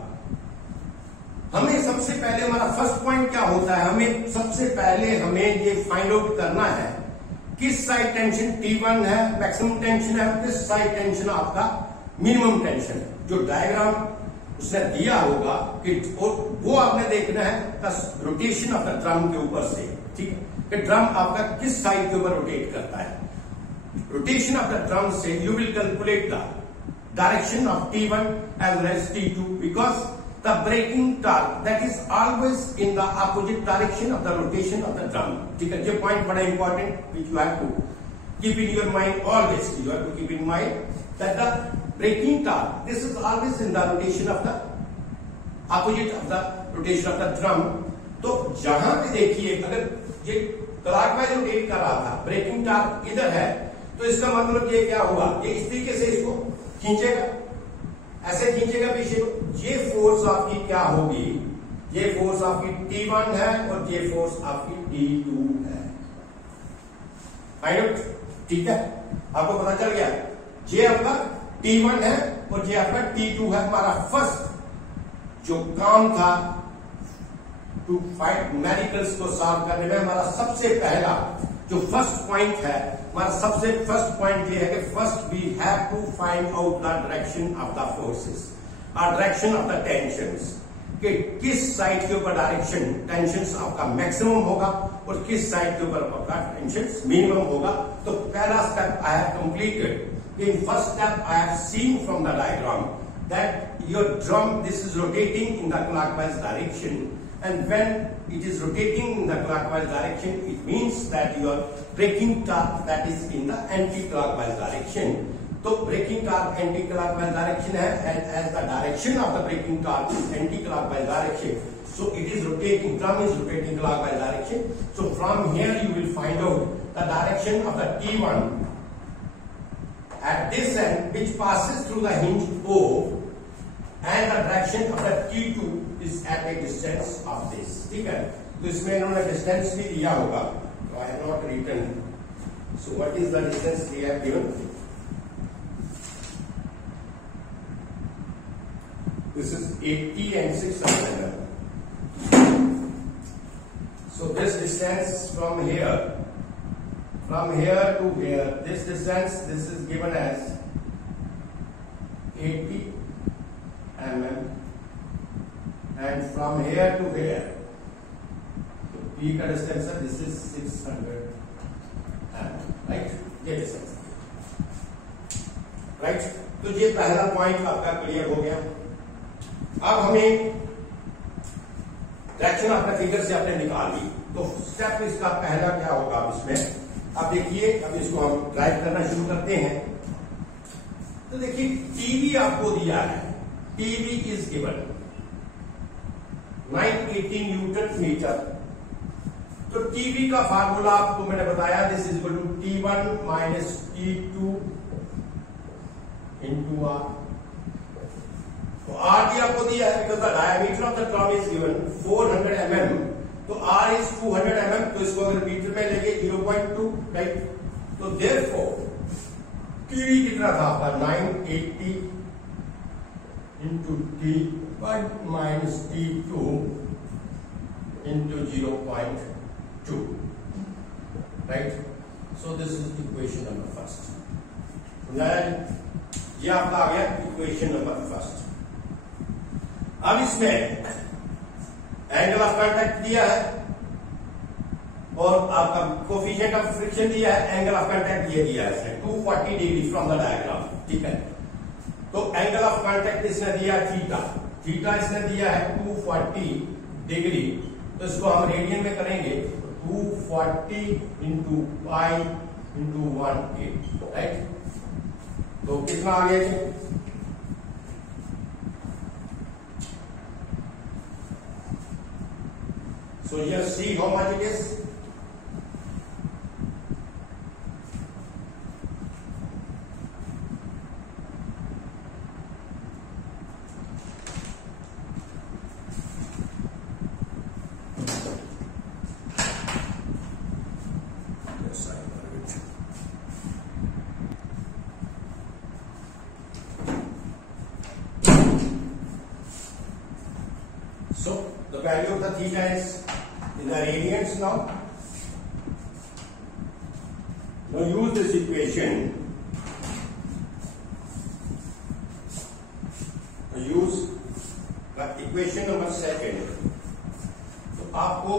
हमें सबसे पहले हमारा फर्स्ट पॉइंट क्या होता है, हमें सबसे पहले हमें ये फाइंड आउट करना है किस साइड टेंशन T1 है, मैक्सिमम टेंशन है, किस साइड टेंशन आपका मिनिमम टेंशन है। जो डायग्राम उसने दिया होगा कि वो आपने देखना है रोटेशन ऑफ द ड्रम के ऊपर से, ठीक है, कि ड्रम आपका किस साइड के ऊपर रोटेट करता है। रोटेशन ऑफ द ड्रम से you will calculate the direction of T1 as well as T2 because the breaking torque that is always in the opposite direction of the rotation of the drum। ठीक है, ये point बड़ा important which you have to keep in your mind always। You have to keep in mind that the breaking torque this is always in the rotation of the opposite of the rotation of the drum। तो जहां पे देखिए अगर ये clockwise rotate कर रहा था, braking torque इधर है, तो इसका मतलब ये क्या हुआ, ये इस तरीके से इसको खींचेगा, ऐसे खींचेगा पीछे को। ये फोर्स आपकी क्या होगी, ये फोर्स आपकी T1 है और ये फोर्स आपकी T2 है। फाइंड आउट, ठीक है, आपको पता चल गया। ये आपका T1 है और ये आपका T2 है। हमारा फर्स्ट जो काम था टू फाइंड न्यूमेरिकल्स को सॉल्व करने में, हमारा सबसे पहला जो फर्स्ट पॉइंट है, हमारा सबसे फर्स्ट पॉइंट ये है कि first we have to find out the direction of the forces और डायरेक्शन ऑफ द टेंशंस, कि किस साइड के ऊपर डायरेक्शन टेंशंस आपका मैक्सिमम होगा और किस साइड के ऊपर आपका टेंशंस मिनिमम होगा। तो पहला step I have completed. In first step I have seen from the diagram that your drum this is rotating in the clockwise direction, and when it is rotating in the clockwise direction it means that your braking torque that is in the anti-clockwise direction। तो braking torque anti-clockwise direction है, and as the direction of the braking torque is anti-clockwise direction, so it is rotating, drum is rotating clockwise direction। So from here you will find out the direction of the T1 at this end which passes through the hinge O, and the direction of the T2 is at a distance of this। ठीक है, तो इसमें इन्होंने distance भी दिया होगा, तो I have not written. So what is the distance they have given, this is 80 and 600। so this distance from here to here, this distance, this is given as 80 mm, and from here to here, so P का distance है, this is 600 mm, right? ये distance, right. तो ये पहला point आपका clear हो गया। अब हमें डायरेक्शन आपका फिगर से आपने निकाल ली, तो स्टेप इसका पहला क्या होगा अब इसमें, अब देखिए, अब इसको हम ड्राइव करना शुरू करते हैं। तो देखिए टीवी आपको दिया है, TV is given 980 newton metre. तो टीवी का फार्मूला आपको मैंने बताया, this is equal to T1 minus T2 into R. तो आर भी आपको दिया है because the diameter of the drum is given 400 mm, तो आर इज 200 mm, तो इसको अगर मीटर में लेंगे 0.2, राइट। तो देयरफॉर टीवी कितना था आपका 980 into T1 minus T2 into 0.2। 2, right? So this is equation number first. ये आपका आ गया इक्वेशन नंबर फर्स्ट. अब इसमें एंगल ऑफ कांटेक्ट दिया है और आपका कोफिशिएंट ऑफ फ्रिक्शन दिया है, एंगल ऑफ कांटेक्ट ये दिया है इसमें 240 डिग्री फ्रॉम द डायग्राम. ठीक है, तो एंगल ऑफ कांटेक्ट इसने दिया थीटा, थीटा इसने दिया है 240 डिग्री. तो इसको हम रेडियन में करेंगे 240 इंटू पाई इंटू 180, राइट? तो कितना आ गया जी? So here see how much it is. So the value of the theta is in the radians now. Now use this equation. Use the equation number second. तो आपको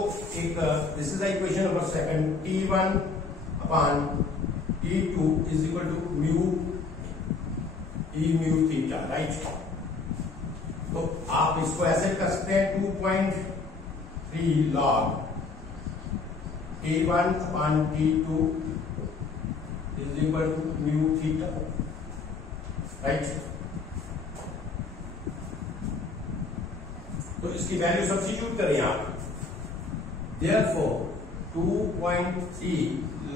एक this is the equation number second. T1 upon T2 is equal to mu E mu theta, right? तो आप इसको ऐसे कर सकते हैं 2.3 log T1 upon T2 is equal to mu theta, right? तो इसकी वैल्यू सब्स्टिट्यूट करें आप. Therefore 2.3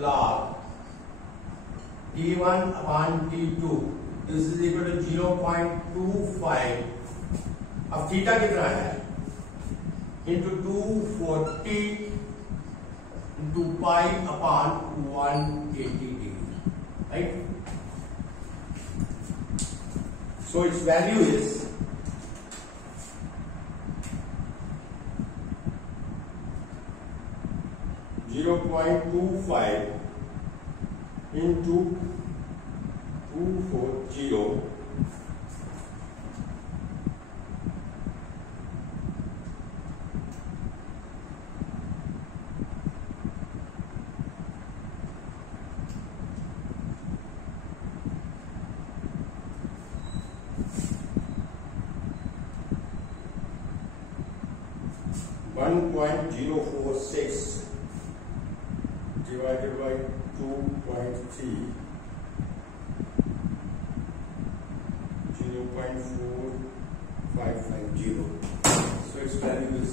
log T1 upon T2 this is equal to 0.25. अब थीटा कितना है? Into 240 into pi upon 180 degree, right? So it's value is .25 into 240 1.046 divided by 2.3 0.4550. So its value is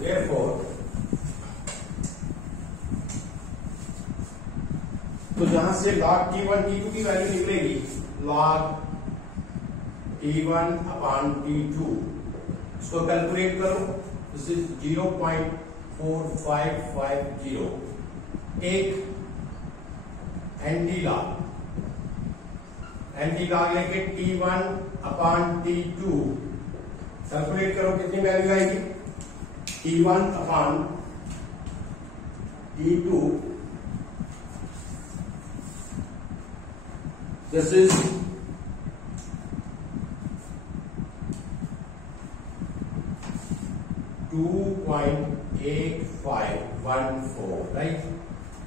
therefore. तो जहां से log T1 T2 की value निकलेगी log T1 upon T2 इसको calculate करो. This is 0.4550. एक एंटी लॉग लेके T1 upon T2 calculate करो, कितनी वैल्यू आएगी? T1 upon T2 this is 2.8514, right?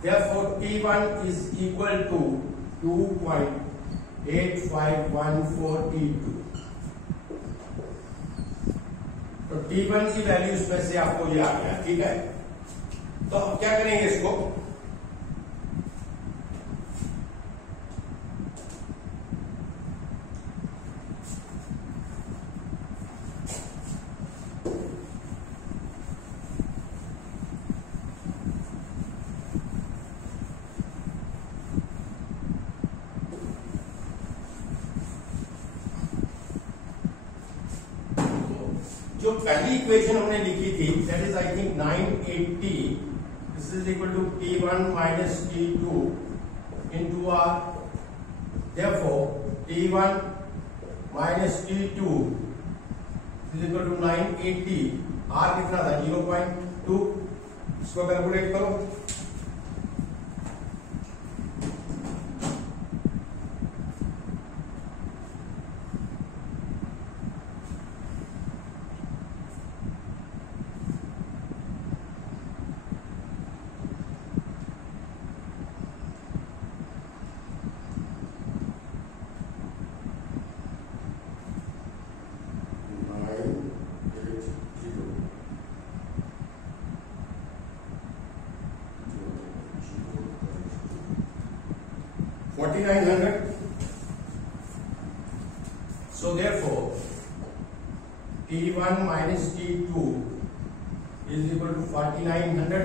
Therefore T1 is equal to 2.8514 T2. तो T1 की वैल्यू इसमें से आपको ये आ गया. ठीक है, तो अब क्या करेंगे इसको? जो पहली इक्वेशन हमने लिखी थी that is I think 980, this This is equal to T1 minus T2 into R. Therefore, T1 minus T2 is equal to 980. R कितना था? 0.2. इसको कैलकुलेट करो. So therefore, T1 minus T2 is equal to 4900.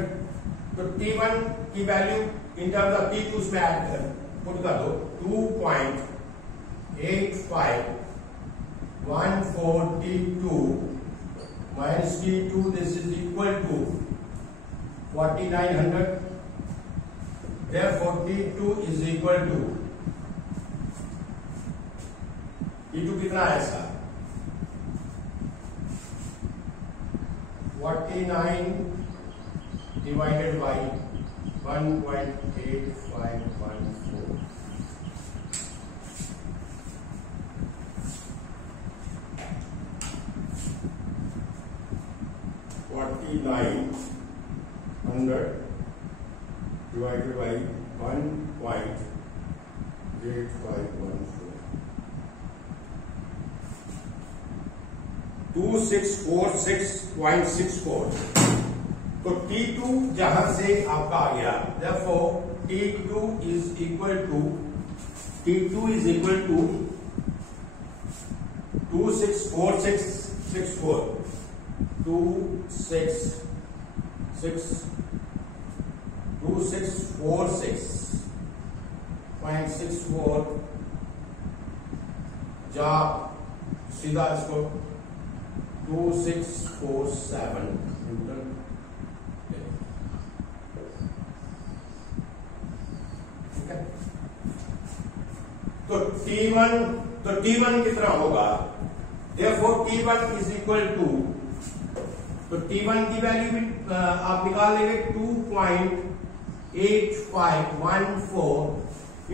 तो T1 की value in terms of T2 में add कर put कर दो. 2.8514 T2 minus T2, this is equal to 4900. Therefore, T2 is equal to T2 कितना है इसका? 49 divided by 1.8514. Divided by 1.8514. 2646.64. तो T2 जहां से आपका आ गया, therefore T2 is equal to 2646.64. 2646.64 जा सीधा इसको 2647 न्यूटन. ठीक है. तो T1 कितना होगा? Therefore T1 is equal to, तो T1 की वैल्यू भी आप निकाल लेंगे 2.8514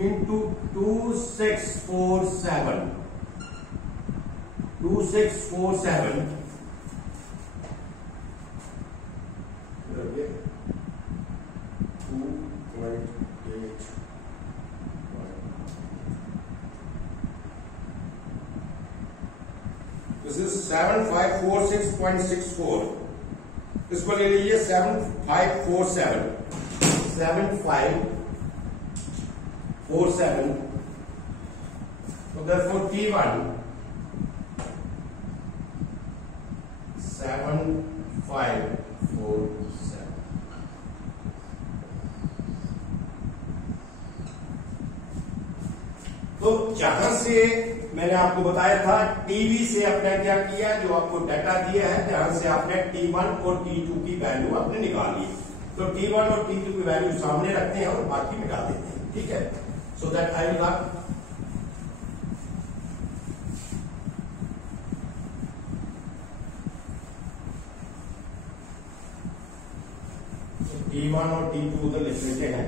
इंटू 2647 This is 7546.64. इसको ले लीजिए 7547. So therefore T1 7547. तो जहां से मैंने आपको बताया था टीवी से आपने क्या किया, जो आपको डाटा दिया है जहां से आपने T1 और T2 की वैल्यू आपने निकाल ली. तो T1 और T2 की वैल्यू सामने रखते हैं और बाकी मिटा देते हैं. ठीक है. So that I will T1 और T2 उधर लिख लेते हैं.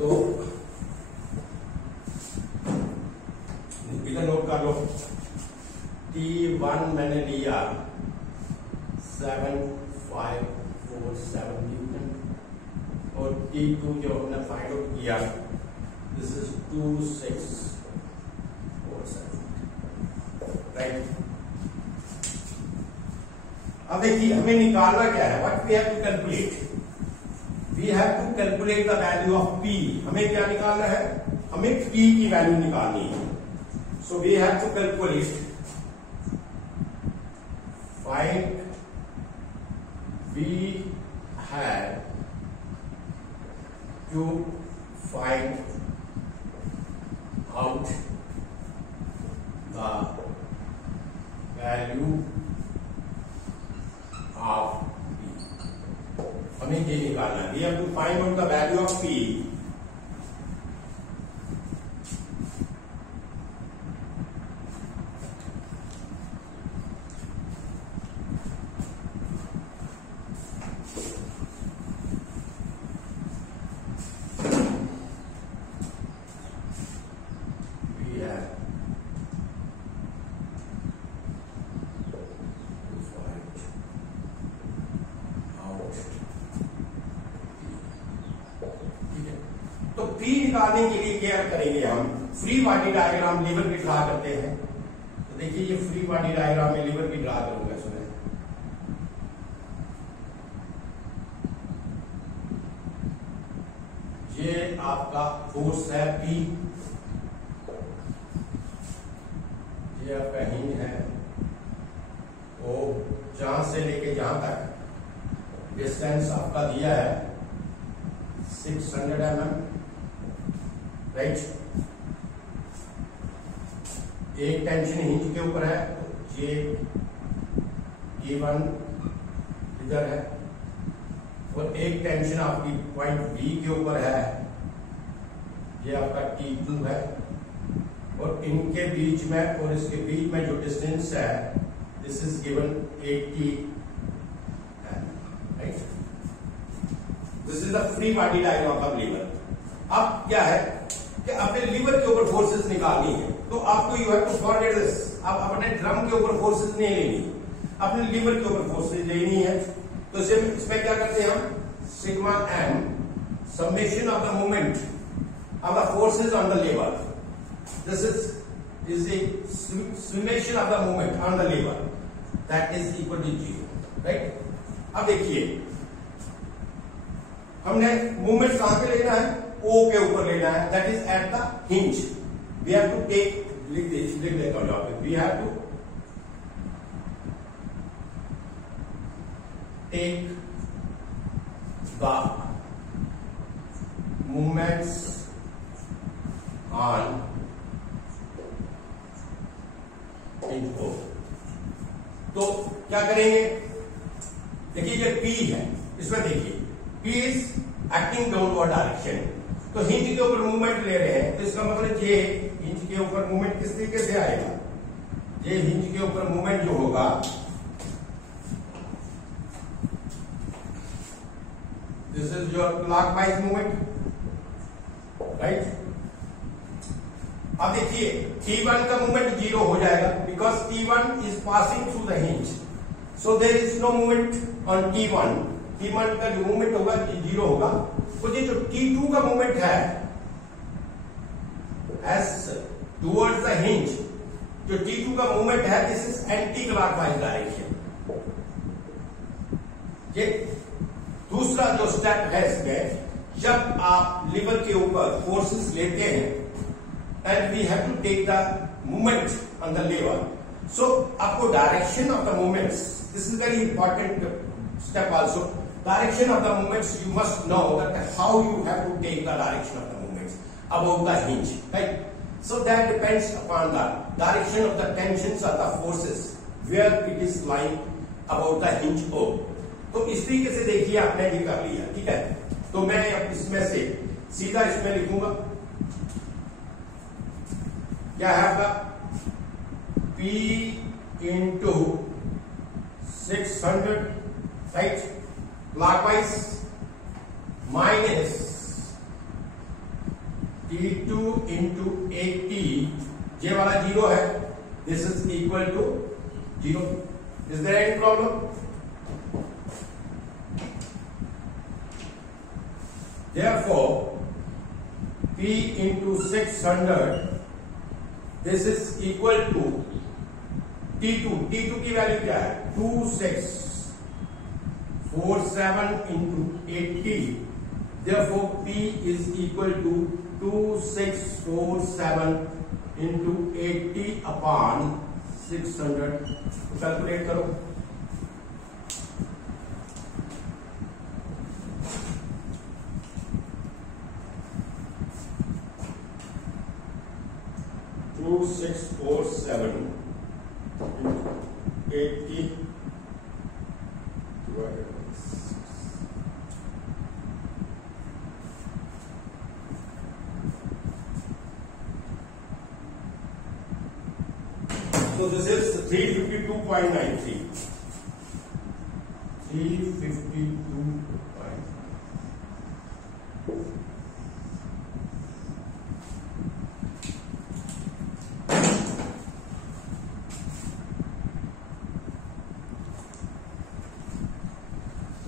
तो इधर नोट कर लो. T1 मैंने लिया 7547 न्यूटन और T2 जो हमने फाइंड आउट किया दिस इज 2647. राइट. अब देखिए हमें निकालना क्या है. What we have to calculate? We have to calculate the value of P. हमें क्या निकालना है? हमें P की वैल्यू निकालनी है. So we have to calculate, find, we have to find out the value of P. हमें ये निकालना है. We have to find out the value of P. तो P निकालने के लिए क्या करेंगे हम? फ्री बॉडी डायग्राम लीवर की ड्रा करते हैं. तो देखिए ये फ्री बॉडी डायग्राम में लीवर की ड्रा करूंगा. सुने, ये आपका फोर्स है P, ये आपका हिंज है. वो जहां से लेके जहां तक डिस्टेंस आपका दिया है 600 mm, राइट. एक टेंशन हिंज के ऊपर है, ये T1 इधर है, और एक टेंशन आपकी पॉइंट B के ऊपर है, ये आपका T2 है. और इनके बीच में और इसके बीच में जो डिस्टेंस है, this is given 80, right. This is the free body diagram of lever. अब क्या है कि अपने लीवर के ऊपर फोर्सेस निकालनी है, तो आपको you have to forget this. आप अपने ड्रम के ऊपर फोर्सेस नहीं लेनी, अपने लीवर के ऊपर फोर्सेस लेनी है. तो इसमें क्या करते हैं हम? Sigma m summation of the moment of the forces on the lever. This is the summation of the moment on the lever, that is equal to 0, right. अब देखिए हमने मूवमेंट कहां पे लेना है? O के ऊपर लेना है, that is at the hinge. We have to take, लिख देता हूं यहां पे, we have to take the movements on hinge O. तो क्या करेंगे? देखिए ये P है, इसमें देखिए P is acting downward direction. तो हिंज के ऊपर मूवमेंट ले रहे हैं, तो इसका मतलब ये हिंज के ऊपर मूवमेंट किस तरीके से आएगा? ये हिंज के ऊपर मूवमेंट जो होगा, this is your clockwise movement, right. अब देखिए T1 का मूवमेंट 0 हो जाएगा, because T1 is passing through the hinge. So there is no movement on T1. T1 का जो मूवमेंट होगा 0 होगा. तो ये जो T2 का मूवमेंट है एज टुवर्ड्स द हिंज, जो T2 का मूवमेंट है, this is anti clockwise direction. ये दूसरा जो स्टेप है इसमें, जब आप लीवर के ऊपर फोर्सेस लेते हैं and we have to take the movement on the lever. So आपको direction of the movements, this is very important step also. Direction of the movements, you must know that how you have to take the direction of the movements above the hinge, right. So that depends upon the direction of the tensions or the forces where it is lying above the hinge O. तो इस तरीके से देखिए आपने ये कर लिया, ठीक है. तो मैं अब इसमें से सीधा इसमें लिखूंगा, क्या है आपका? P into 600, right, clockwise, minus T2 into 80, ये वाला 0 है, this is equal to 0. Is there any problem? Therefore P into 600, this is equal to T2. T2 की वैल्यू क्या है? 2647 into 80. Therefore P is equal to 2647 into 80 upon 600, calculate करो। Two six four seven into 80 divided by 6. So this is 352.93. 352.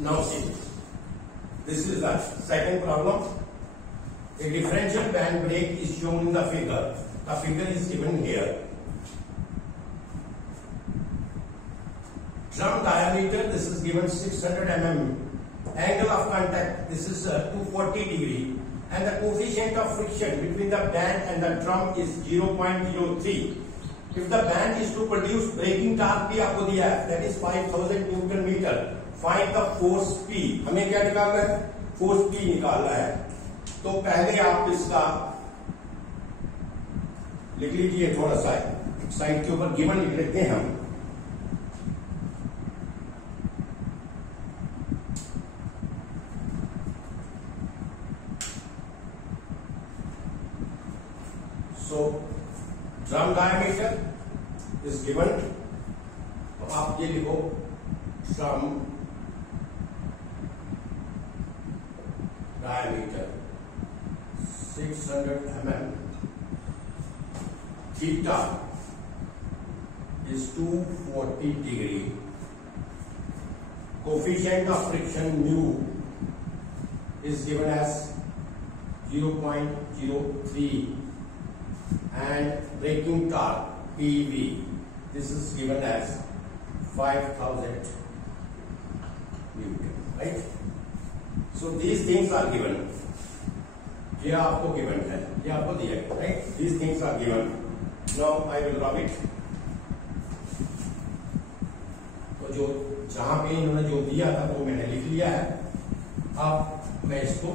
Now see, this is the second problem. A differential band brake is shown in the figure. The figure is given here. Drum diameter, this is given 600 mm. Angle of contact, this is 240 degree. And the coefficient of friction between the band and the drum is 0.03. If the band is to produce braking torque भी आपको दिया है, that is 5000 Newton meter. Find the force P. हमें क्या निकालना है? Force P निकालना है। तो पहले आप इसका लिख लीजिए, थोड़ा सा एक साइड के ऊपर गिवन लिख लेते हैं हम। So drum diameter is given, तो आप ये लिखो drum diameter 600 mm, theta is 240 degree, coefficient of friction mu is given as 0.03 and braking torque PV, this is given as 5000 Newton, right? So these things are given. ये आपको given है, ये आपको दिया है, right? These things are given. Now I will rub it. तो जो जहां पे इन्होंने जो दिया था वो मैंने लिख लिया है। अब मैं इसको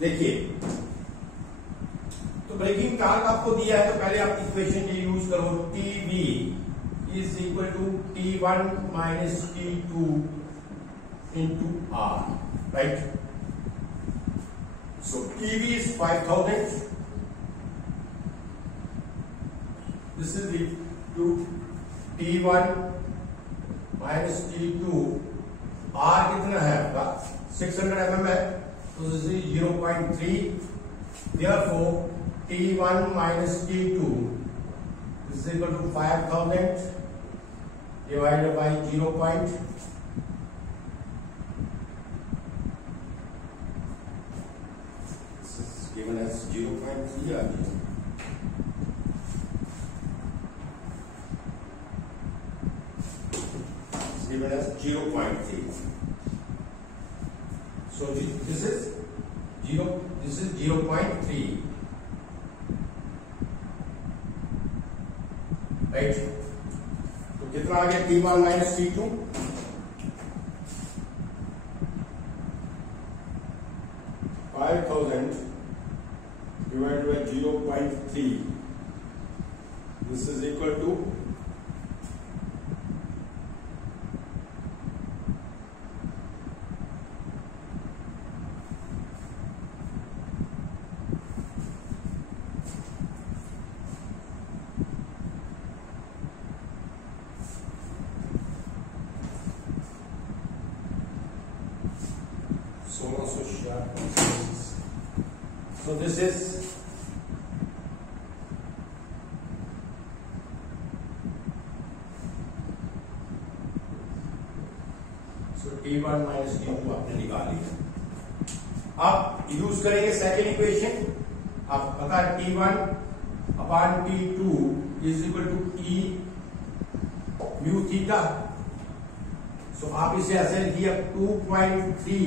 देखिए, तो ब्रेकिंग टॉर्क आपको दिया है, तो पहले आप इक्वेशन ये यूज करो, TB is equal to T1 minus T2 into R, right? So TB is 5000. This is equal to T1 minus T2. R कितना है आपका? 600 mm है, so this is 0.3. Therefore T1 minus T2 this is equal to 5000 divided by 0. This is given as 0.3. It's given as 0.3. So this is 0.3, right? तो कितना आ गया? T1 minus T2, 5000 divided by 0.3. This is equal to 1600. So this is T1 minus T2 आपने निकाल लिया। अब use करेंगे second equation. आप पता है T1 upon T2 is equal to E mu theta. So आप इसे ऐसे लिखिए 2.3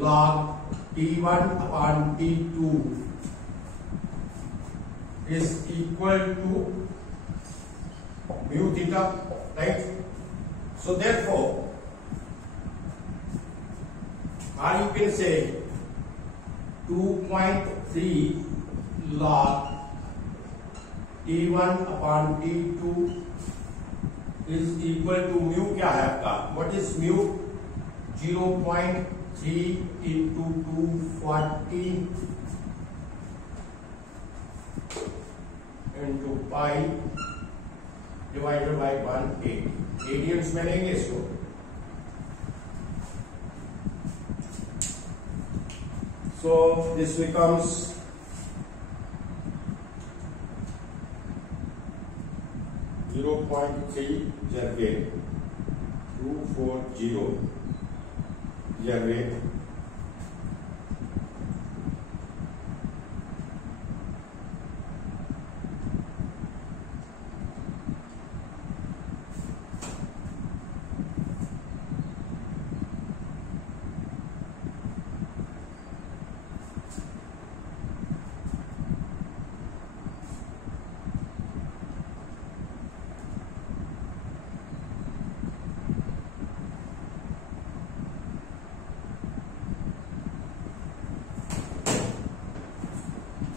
log T1 upon T2 is equal to mu theta, right? So therefore, or you can say 2.3 log T1 upon T2 is equal to mu क्या है आपका? What is mu? 0.3 into 240 into pi divided by 180. Radians में लेंगे इसको. So this becomes 0.3 generate 240 generate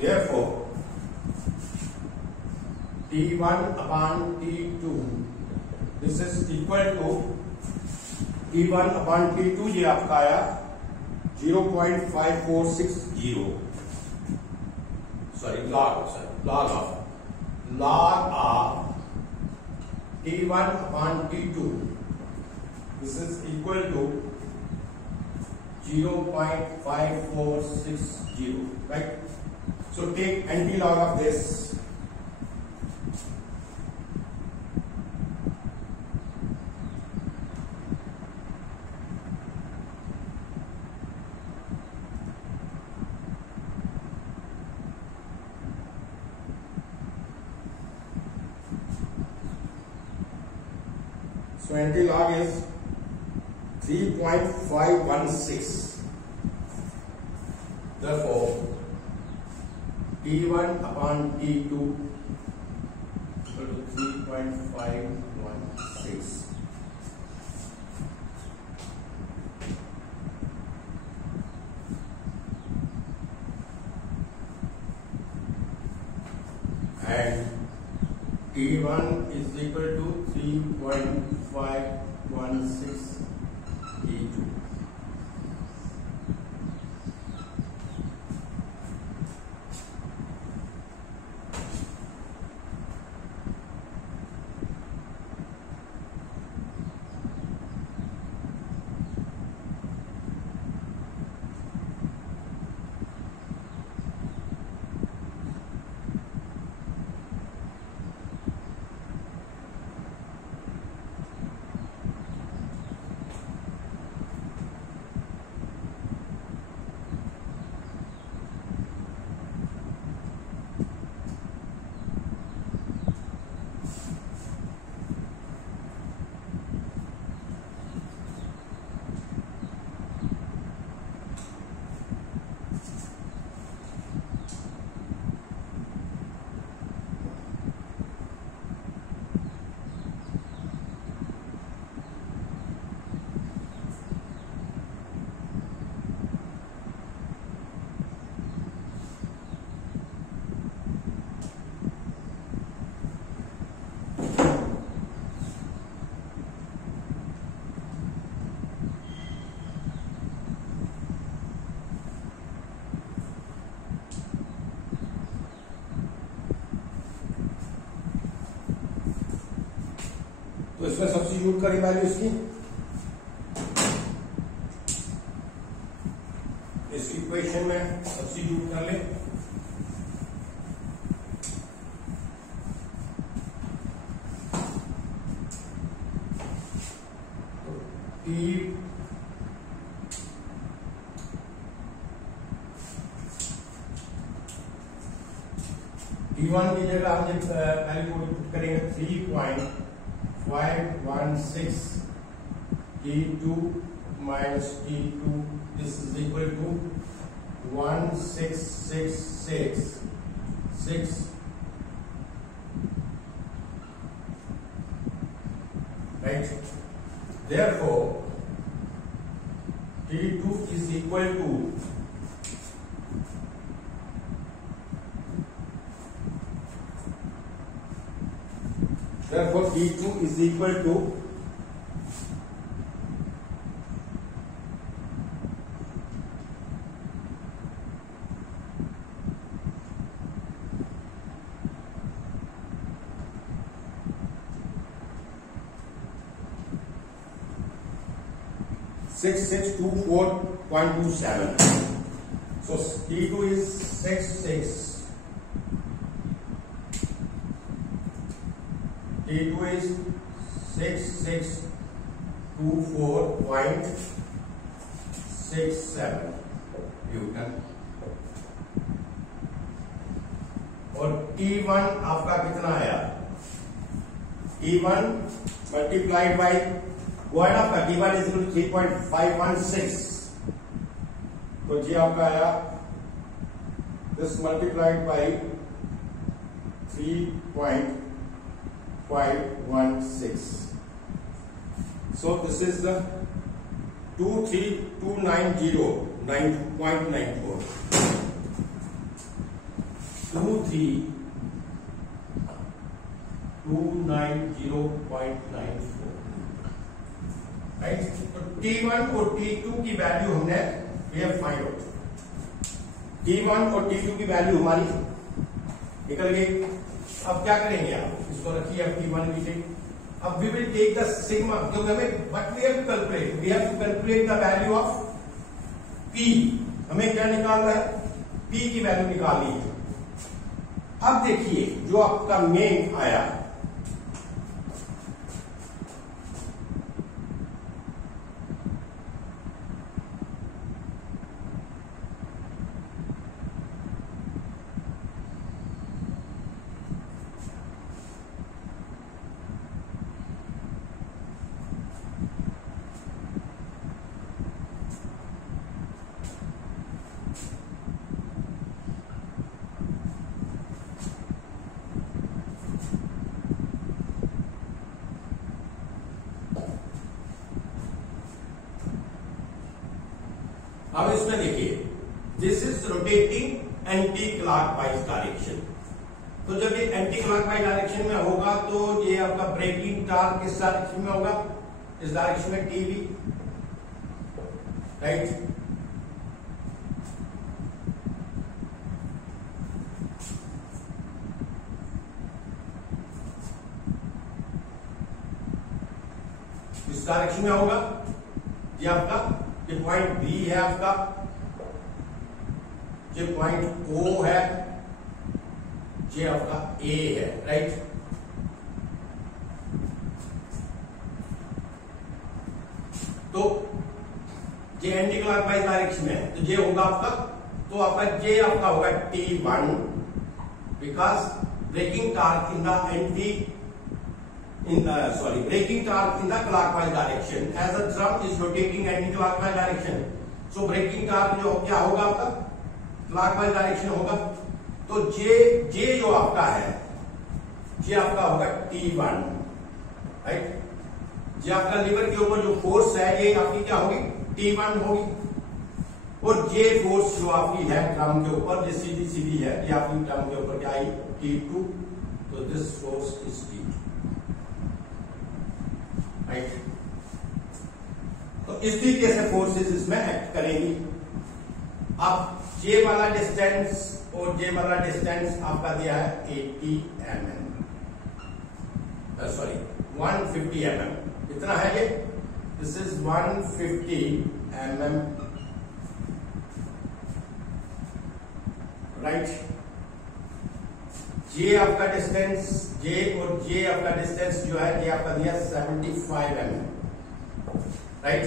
Therefore, T1 upon T2, this is equal to T1 upon T2 ये आपका आया 0.5460, log of T1 upon T2, this is equal to 0.5460, right? So take anti-log of this. So anti-log is 3.516. Therefore, T1 upon T2 equal to 3.516. And T1 is equal to 3.516 T2. तो इसमें substitute करें value इसकी, इस equation में substitute कर ले। T1 की जगह हम जब वैल्यू पुट करेंगे 3.516 516 T2 minus T2, this is equal to 1666 right. Therefore T2 is equal to T2 is equal to 6624.27. So T2 is 66. T2 is 6624.67 Newton और T1 आपका कितना आया? T1 मल्टीप्लाइड बाई वर्ड आपका T1 इज इक्वल टू 3.516, तो जी आपका आया this multiplied by 3.516. So this is the 23290.94. 23290.94 right. तो T1 और T2 की वैल्यू हमने फाइंड आउट. T1 और T2 की वैल्यू हमारी निकल गई. अब क्या करेंगे आप? इसको रखिए अब T1 नीचे. अब we will take the sigma, क्योंकि हमें what we have to calculate, we have to calculate the value of P. हमें क्या निकालना है? P की वैल्यू निकालनी है. अब देखिए जो आपका मेन आया अब इसमें देखिए this is rotating anti clockwise direction. तो जब ये एंटी क्लॉकवाइज डायरेक्शन में होगा तो ये आपका ब्रेकिंग टॉर्क किस डायरेक्शन में होगा? इस डायरेक्शन में टीवी राइट. इस डायरेक्शन में होगा. ये आपका ये पॉइंट बी है, आपका ये पॉइंट ओ है, ये आपका ए है राइट. तो ये एंटी क्लॉकवाइज डायरेक्शन है तो ये होगा आपका, तो आपका ये आपका होगा T1 because braking torque in the braking torque in the clockwise direction as the drum is rotating anti-clockwise direction. So braking torque जो क्या होगा आपका clockwise direction होगा. तो जे जो आपका है ये आपका होगा T1 राइट. ये आपका लीवर के ऊपर जो फोर्स है ये आपकी क्या होगी? T1 होगी. और जे फोर्स जो आपकी है ड्रम के ऊपर जो सीधी है ये आपकी ड्रम के ऊपर क्या आई? T2. तो this force is T2 right. तो इस तरीके से फोर्सेस इसमें एक्ट करेंगी. अब जे वाला डिस्टेंस और जे वाला डिस्टेंस आपका दिया है 80 mm, सॉरी 150 mm. कितना है ये? This is 150 mm right. जे आपका डिस्टेंस जे और जे आपका डिस्टेंस जो है ये आपका दिया 75 mm राइट.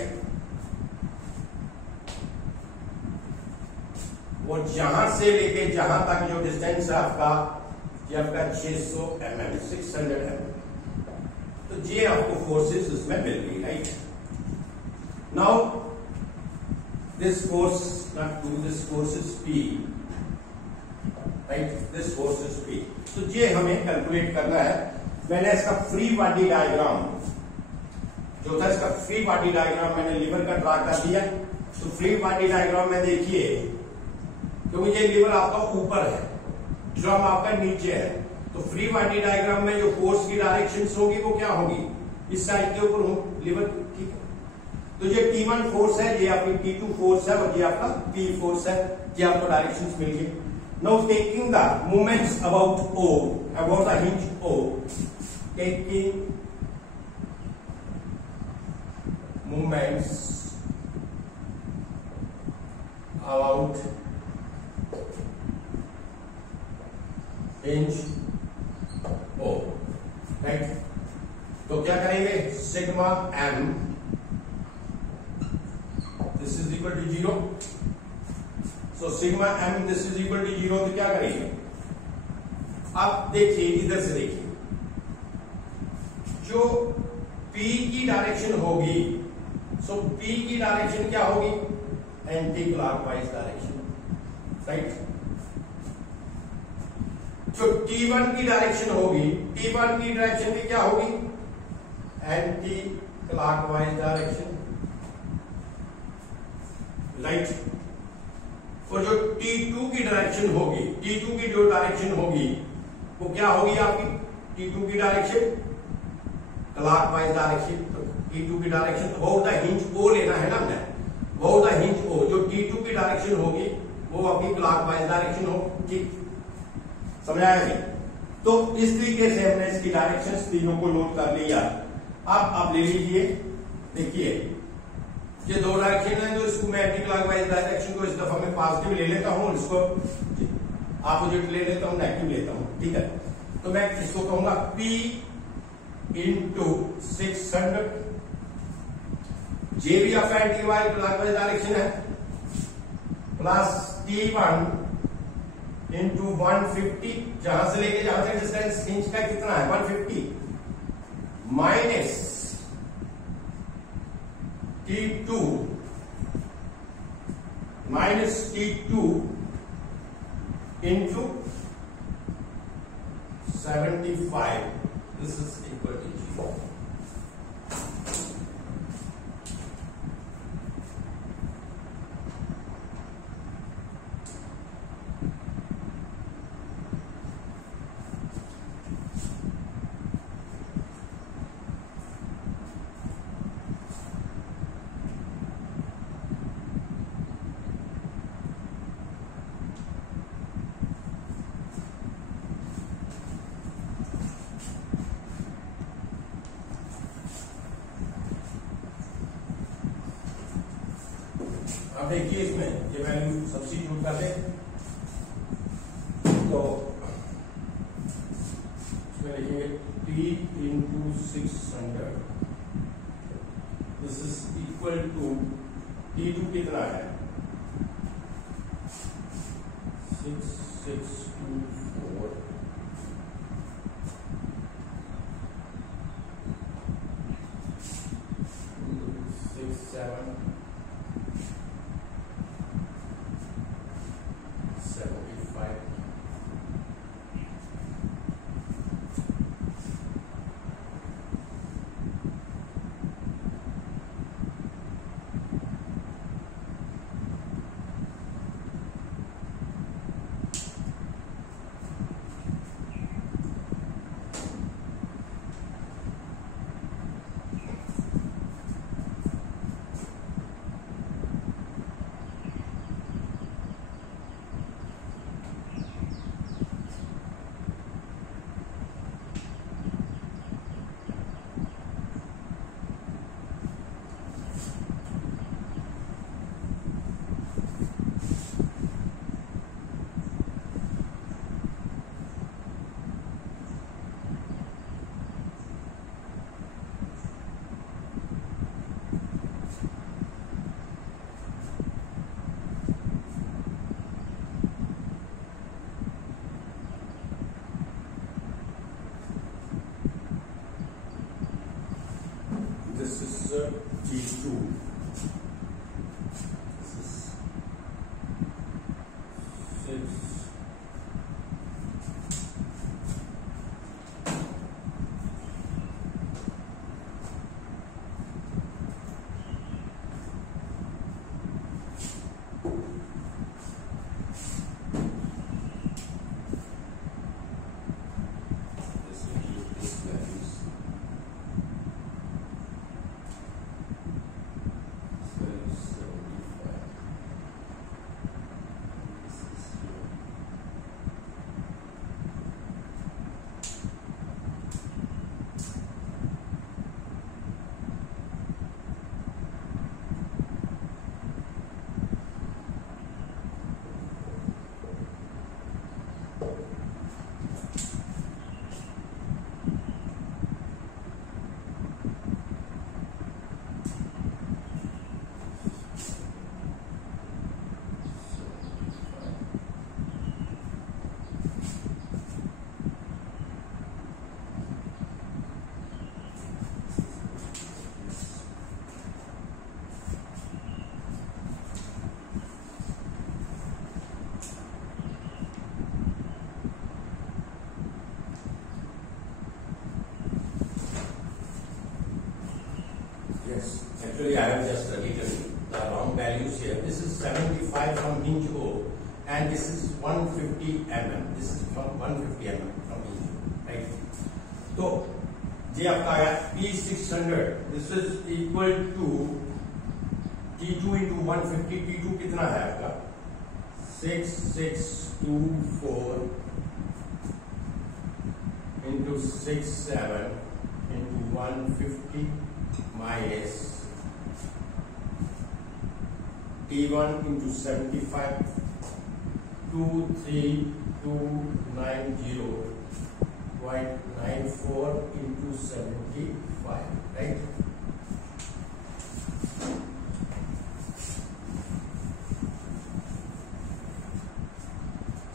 और जहां से लेके जहां तक जो डिस्टेंस है आपका ये आपका 600 mm 600 mm. तो तो जे आपको फोर्सेस उसमें मिल गई, right. Now this force not two, this force is P, right, this force is P. तो जे हमें कैलकुलेट करना है। मैंने इसका फ्री बॉडी डायग्राम जो था, इसका फ्री बॉडी डायग्राम मैंने लीवर का ड्रा कर दिया। तो फ्री बॉडी डायग्राम में देखिए, क्योंकि ये लीवर आपका ऊपर है, ड्रम आपका नीचे है, तो फ्री बॉडी डायग्राम में जो फोर्स की डायरेक्शंस होगी वो क्या होगी, इस साइड के ऊपर हो लीवर, ठीक है। तो ये T1 फोर्स है, ये आपकी T2 फोर्स है और ये आपका P फोर्स है। ये आपको डायरेक्शंस मिल गई। Now taking the movements about O, about the hinge O, taking movements about hinge O, right. तो क्या करेंगे, sigma m this is equal to 0, सो sigma m this is equal to 0। तो क्या करेंगे, अब देखिए इधर से देखिए, जो P की डायरेक्शन होगी, सो P की डायरेक्शन क्या होगी, एंटी क्लॉकवाइज डायरेक्शन, राइट। जो T1 की डायरेक्शन होगी, T1 की डायरेक्शन भी क्या होगी, एंटी क्लॉकवाइज डायरेक्शन, राइट। और जो T2 की डायरेक्शन होगी, T2 की जो डायरेक्शन होगी वो क्या होगी आपकी, T2 की डायरेक्शन क्लॉकवाइज डायरेक्शन। तो T2 की डायरेक्शन हो द हिंज O लेना है ना हमने, वो द हिंज O, जो T2 की डायरेक्शन होगी वो आपकी क्लॉकवाइज डायरेक्शन हो, ठीक, समझाया जी। तो इस तरीके से हमने इसकी डायरेक्शंस तीनों को नोट कर लिया। अब आप ले लीजिए, देखिए ये दो डायरेक्शन है, तो इसको मैं एंटी क्लॉकवाइज डायरेक्शन को इस दफा मैं पॉजिटिव ले लेता हूं, इसको अपोजिट ले लेता हूं, नेगेटिव लेता हूं, ठीक है। तो मैं इसको कहूंगा P इंटू 600, जे भी आपका एंटी क्लॉकवाइज डायरेक्शन है, प्लस T1 इंटू 150, जहां से लेके जहां तक डिस्टेंस हिंज का कितना है 150, minus T2 into 75, this is equal to 0। अब देखिए इसमें ये वैल्यू सब्स्टिट्यूट कर दे, तो इसमें लिखेंगे T into 600, this is equal to T2 कितना है 6624, and this is 150 mm. This is from 150 mm from hinge, right? तो ये आपका आया P600. This is equal to T2 into 150. T2 कितना है आपका 6624 into 67 into 150 minus T1 into 75 23290.94 into 75, right?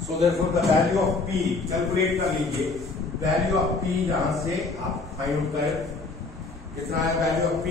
So therefore the value of P calculate कर लीजिए. Value of P यहां से आप फाइंड आउट करें. कितना है value of P?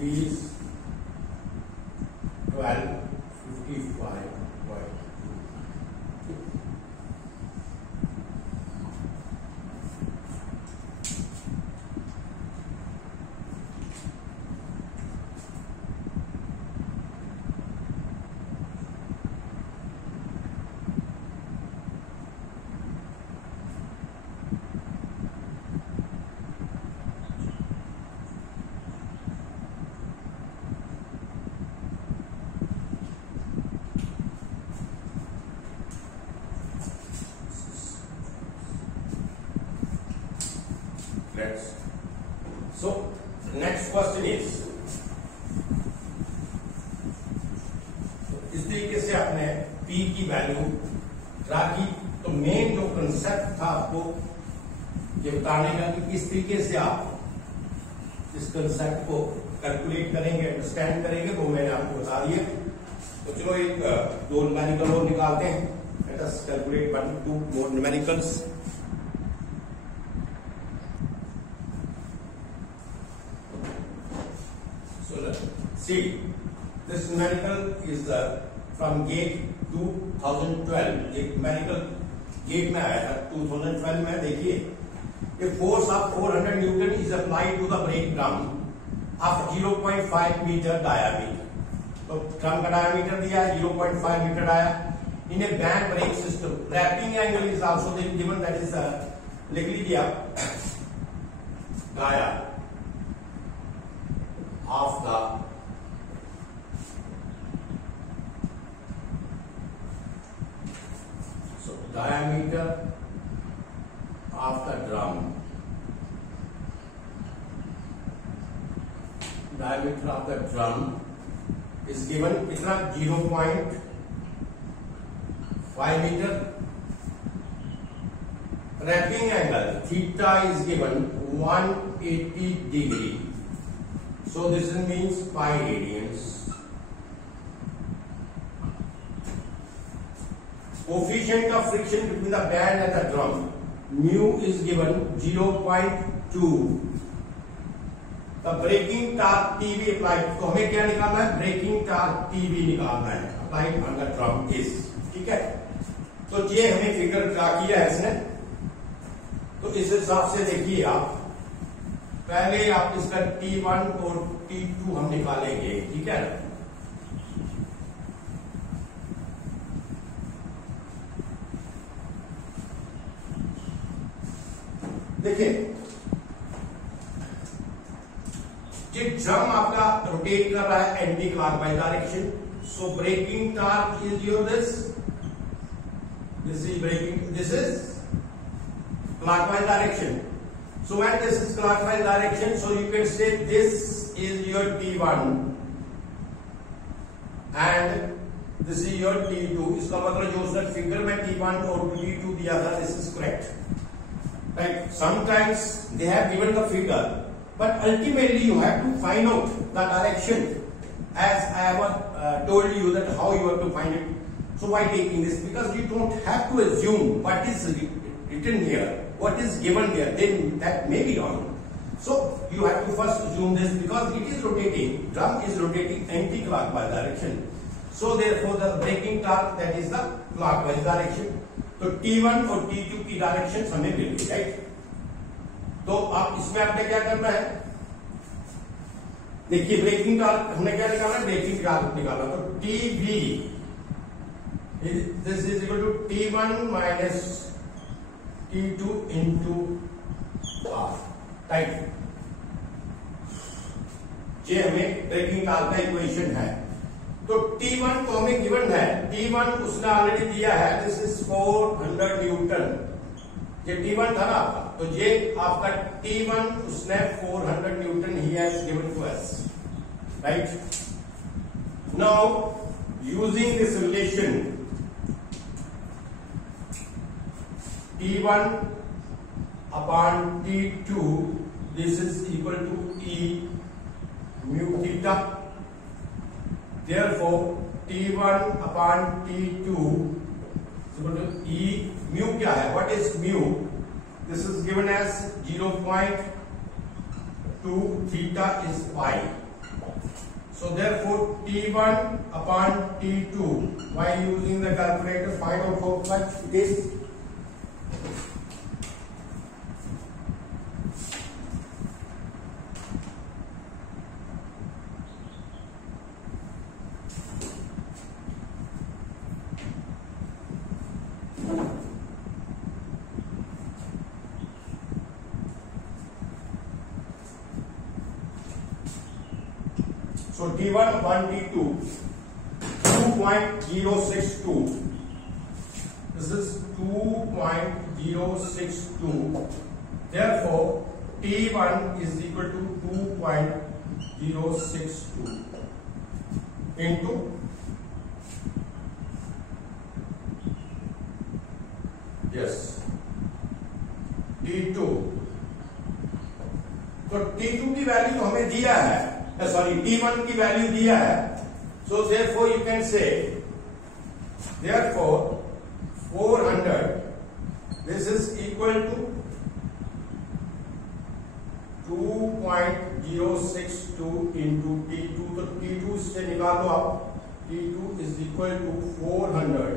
Is 1255.2. So next question is, इस तरीके से आपने P की वैल्यू ड्रा की. तो मेन जो कंसेप्ट था आपको ये बताने का कि किस तरीके से आप इस कंसेप्ट को कैलकुलेट करेंगे, अंडरस्टैंड करेंगे, वो मैंने आपको बता दिया. तो चलो एक दो न्यूमेरिकल और निकालते हैं. Let us calculate 1 2 more numericals. See, this numerical is from GATE 2012. एक numerical GATE में आया था 2012 में. देखिए, a force of 400 Newton is applied to the brake drum of 0.5 meter diameter. तो ड्रम का डायमीटर दिया 0.5 मीटर आया. In a band brake system, wrapping angle is also given, that is लिख लीजिए आप dia of the diameter of the drum. Diameter of the drum is given कितना 0.5 meter. Wrapping angle theta is given 180 degree. So this means pi radians. Coefficient of friction between the band and the drum, mu is given 0.2. The braking torque TV applied, तो हमें क्या निकालना है, breaking torque TV निकालना है applied on the drum is, ठीक है। तो ये हमें फिगर ड्रा किया है इसने, तो इस हिसाब से देखिए आप, पहले आप इसका T1 और T2 हम निकालेंगे, ठीक है ना। देखिए ये ड्रम आपका रोटेट कर रहा है anti clockwise direction, so braking torque is your this is braking, this is clockwise direction. So when this is clockwise direction, so you can say this is your T1 and this is your T2. इसका मतलब जो उसने figure में T1 और T2 दिया था, this is correct. Right? Sometimes they have given the figure, but ultimately you have to find out the direction as I have told you that how you have to find it. So why taking this? Because you don't have to assume what is written here, what is given there, then that may be wrong. So you have to first assume this because it is rotating, drum is rotating anti-clockwise direction. So therefore the braking torque, that is the clockwise direction. तो T1 और T2 की direction हमें मिल गई, right. तो आप इसमें आपने क्या करना है, देखिए ब्रेकिंग टॉर्क हमने क्या निकाला, ब्रेकिंग टॉर्क निकाला, तो TB this is equal to T1 minus T2 into R, right. ये हमें ब्रेकिंग टॉर्क का इक्वेशन है। तो T1 को हमें गिवन है, T1 उसने ऑलरेडी दिया है, दिस इज 400 न्यूटन, ये T1 था ना आपका, तो ये आपका T1 उसने 400 न्यूटन ही has given to us, right. Now using this relation T1 upon T2, this is equal to E mu theta, therefore T1 upon T2 is equal to E mu क्या है, what is mu, this is given as 0.2 theta is pi, so therefore T1 upon T2 by using the calculator find out how much it is. So T1 upon T2, 2.062. This is 2.062. Therefore, T1 is equal to 2.062 into T2. तो T2 की value तो हमें दिया है, sorry T1 की value दिया है, so therefore you can say therefore 400 this is equal to 2.062 into T2, तो T2 से निकाल दो आप, T2 is equal to 400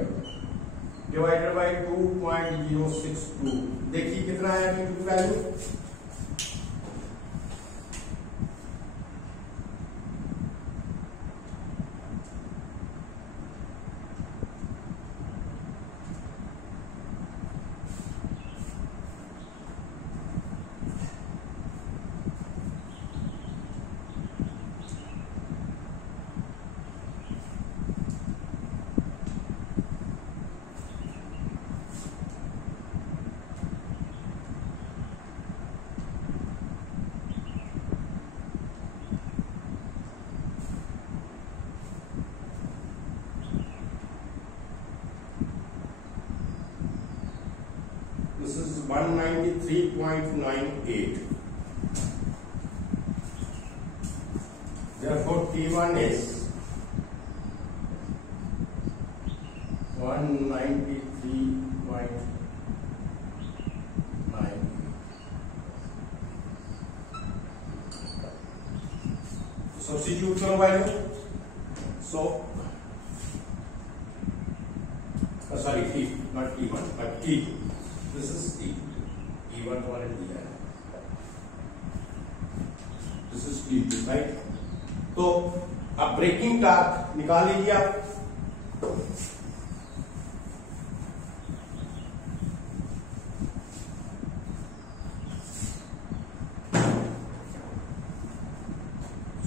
divided by 2.062, देखिए कितना है T2 की value, this is 193.98. Therefore T1 is 193.98. Substitute करो value. So sorry, T, not T1, but T2. This is T. T1 तो मैंने दिया है. This is T2, right? तो अब ब्रेकिंग टॉर्क निकाल लीजिए आप.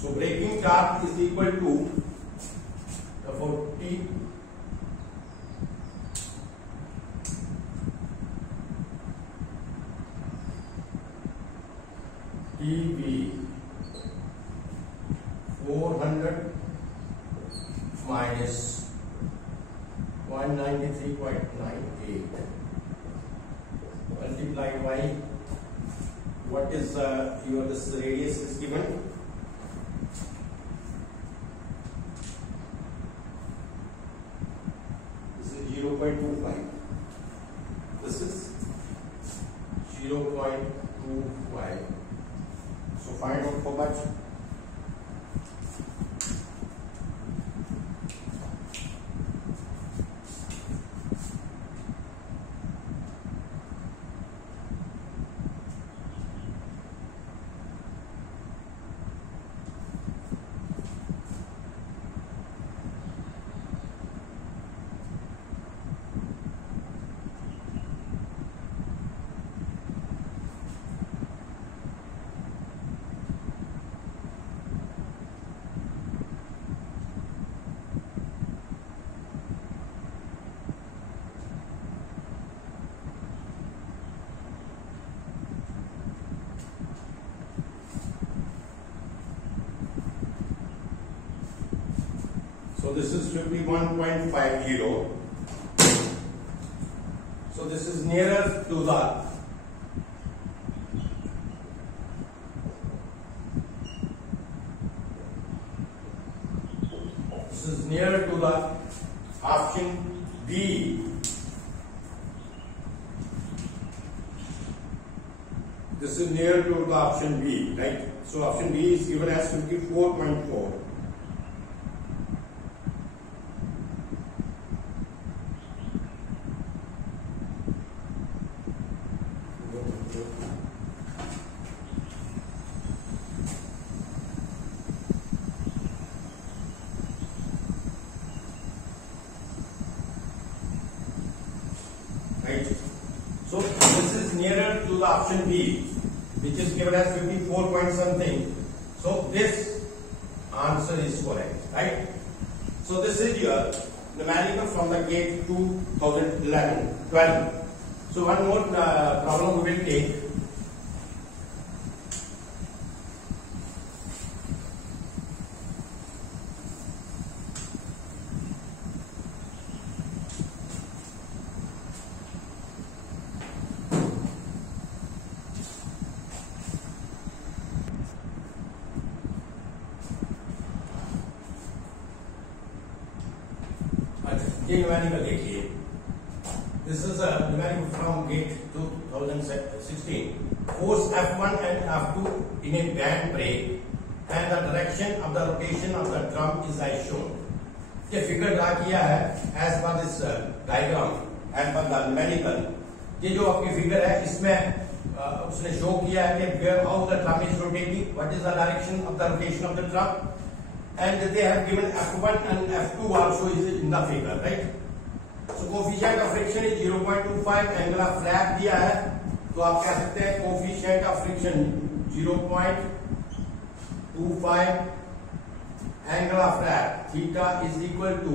So braking torque is equal to therefore T TB 400 minus 193.98 multiplied by what is your this radius is given. This is 0.25. This is 0.25. So find out how much. So this is 51.50. So this is nearer to the option B. This is near to the option B, right? So option B is given as 54.4. Right. So this is nearer to the option B, which is given as 54 point something. So this answer is correct, right? So this is your numerical from the GATE 2011-12. So one more problem we will take. ये numerical देखिए. This is a numerical from GATE 2016. Force F1 and F2 in a band brake and the direction of the rotation of the drum is as shown. ये figure draw किया है as per this diagram and per the numerical. ये जो आपकी figure है इसमें उसने show किया है कि how the drum is rotating, what is the direction of the rotation of the drum. And they have given F1 and F2 also is in the figure, right? So coefficient of friction is 0.25, angle of flap दिया है, तो आप कह सकते हैं coefficient of friction 0.25, angle of flap theta is equal to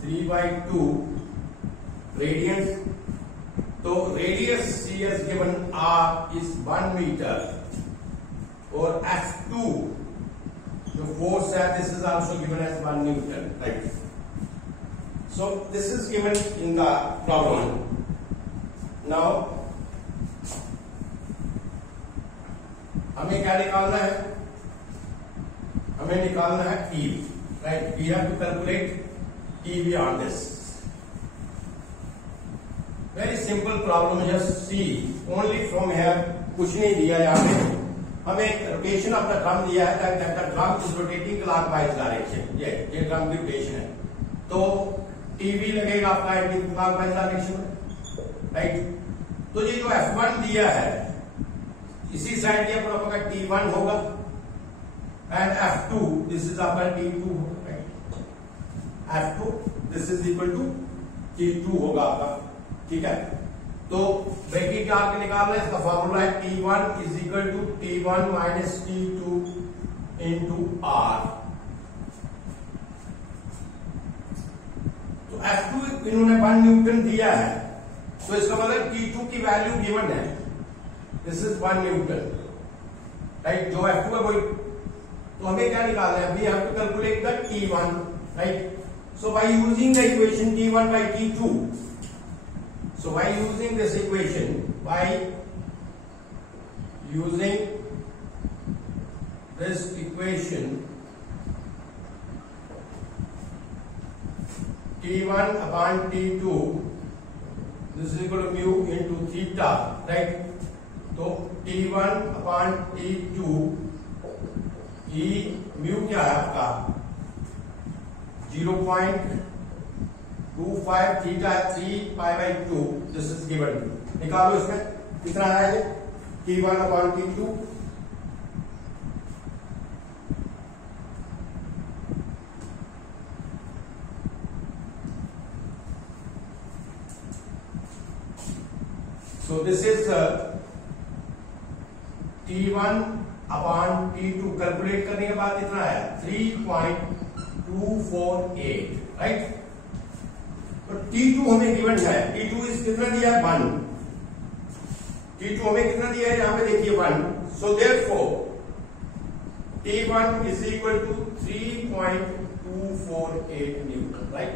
3/2 radians. तो radius C is given R is 1 meter और F2 the force that this is also given as 1 Newton, right? So this is given in the problem. Now हमें क्या निकालना है? हमें निकालना है TB, right? We have to calculate TB on this. Very simple problem. Just see only from here. कुछ नहीं दिया यहाँ पे. हमें रोटेशन ऑफ द ड्रम दिया है that the drum is rotating clockwise direction, ये ड्रम की रोटेशन है, तो टीवी लगेगा आपका एंटी क्लॉकवाइज डायरेक्शन में, राइट। तो ये जो F1 दिया है इसी साइड ये आपका T1 होगा एंड F2 दिस इज आपका T2 होगा, right. F2 this is equal to T2 होगा आपका, ठीक है। तो ब्रेकिंग टार्क निकालना है, इसका फॉर्मूला है T1 is equal to T1 minus T2 into R। तो F2 इन्होंने 1 न्यूटन दिया है, तो इसका मतलब T2 की वैल्यू गिवन है, दिस इज 1 न्यूटन, राइट। जो F2 है वही, तो हमें क्या निकालना है, we have to calculate the T1, right. So by using the equation T1 by T2, so by using this equation, by using this equation, T1 upon T2 this is equal to mu into theta, right। तो T1 upon T2 ये mu क्या है आपका 0.25, theta है 3 pi by 2, this is given. निकालो इसमें कितना है ये T1 upon T2, so this is T1 upon T2 calculate करने के बाद कितना है 3.248, राइट। तो T2 हमें गिवन है, T2 इस कितना दिया है 1, T2 हमें कितना दिया है यहां पे देखिए 1, so therefore T1 is equal to 3.248 newton, right.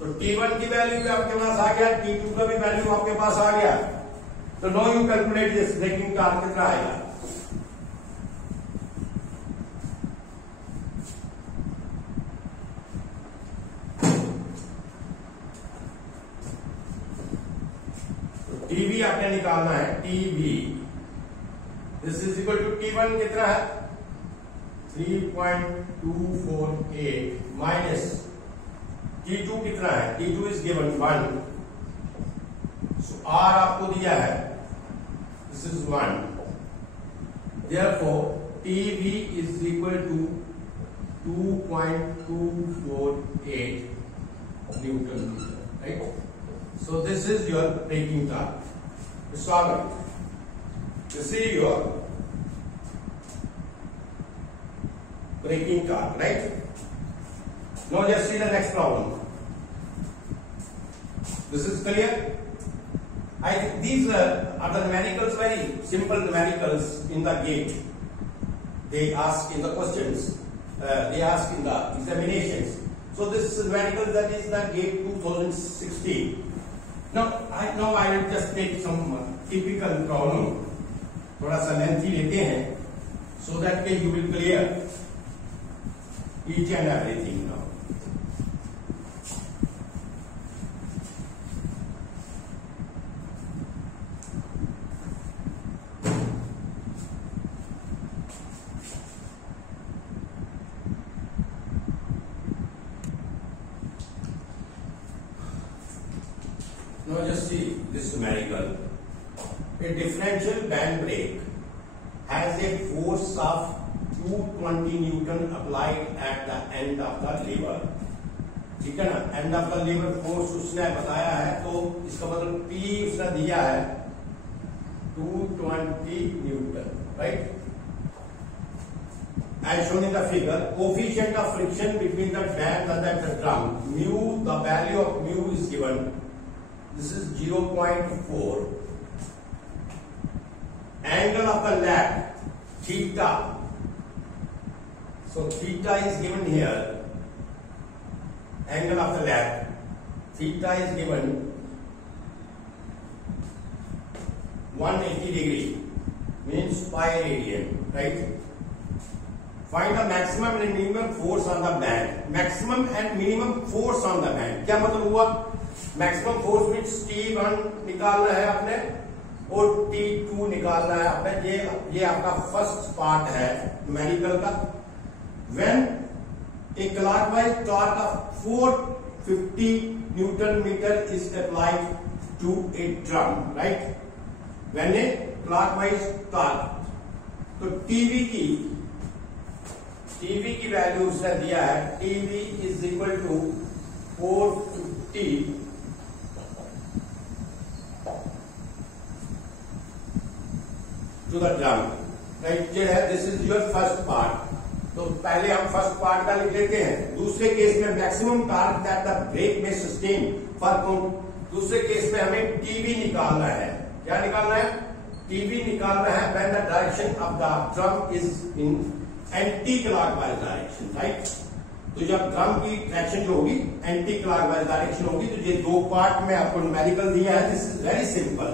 तो T1 की वैल्यू भी आपके पास आ गया, T2 का भी वैल्यू आपके पास आ गया, तो now you calculate this, braking torque कितना आएगा। तो टीवी आपने निकालना है, TB this is equal to T1 कितना है 3.248 माइनस T2 कितना है, T2 is given 1, so R आपको दिया है this is 1, therefore TV is equal to 2.248 newton, right. So this is your braking torque, स्वागत, this is your braking torque, right. Now just see the next problem. This is clear? I think these are the numericals, very simple numericals in the gate. They ask in the questions, they ask in the examinations. So this is numerical, that is the gate 2016. Now I will just take some typical problem. थोड़ा सा lengthy लेते हैं, so that you will clear each and everything now. Now just see this numerical. A differential band brake has a force of 220 Newton applied at the end of the lever, ठीक है ना। End of the lever force उसने बताया है, तो इसका मतलब P उसने दिया है 220 Newton, right. As shown in the figure, coefficient of friction between the band and the drum, mu, the value of mu is given. This is 0.4. Angle of the lap, theta. So theta is given here. Angle of the lap, theta is given 180 degree, means pi radian, right? Find the maximum and minimum force on the band. Maximum and minimum force on the band. क्या मतलब हुआ? Maximum force means T1 निकालना है आपने, और T2 निकालना है आपने। ये आपका फर्स्ट पार्ट है न्यूमेरिकल का। When a clockwise torque of 450 newton metre is applied to a drum, right. When a clockwise torque, तो टीवी की वैल्यू उसने दिया है, TV is equal to 450 to the drum, right. ये है, this is your first part. तो पहले हम फर्स्ट पार्ट का लिख लेते हैं। दूसरे केस में maximum torque that the brake may sustain for दूसरे केस में हमें टीवी निकालना है। क्या निकालना है? टीवी निकालना है when the direction of the drum is in anti clockwise direction, right. तो जब ड्रम की डायरेक्शन जो होगी एंटी क्लॉकवाइज डायरेक्शन होगी। तो ये दो पार्ट में आपको न्यूमेरिकल दिया है। This is very simple,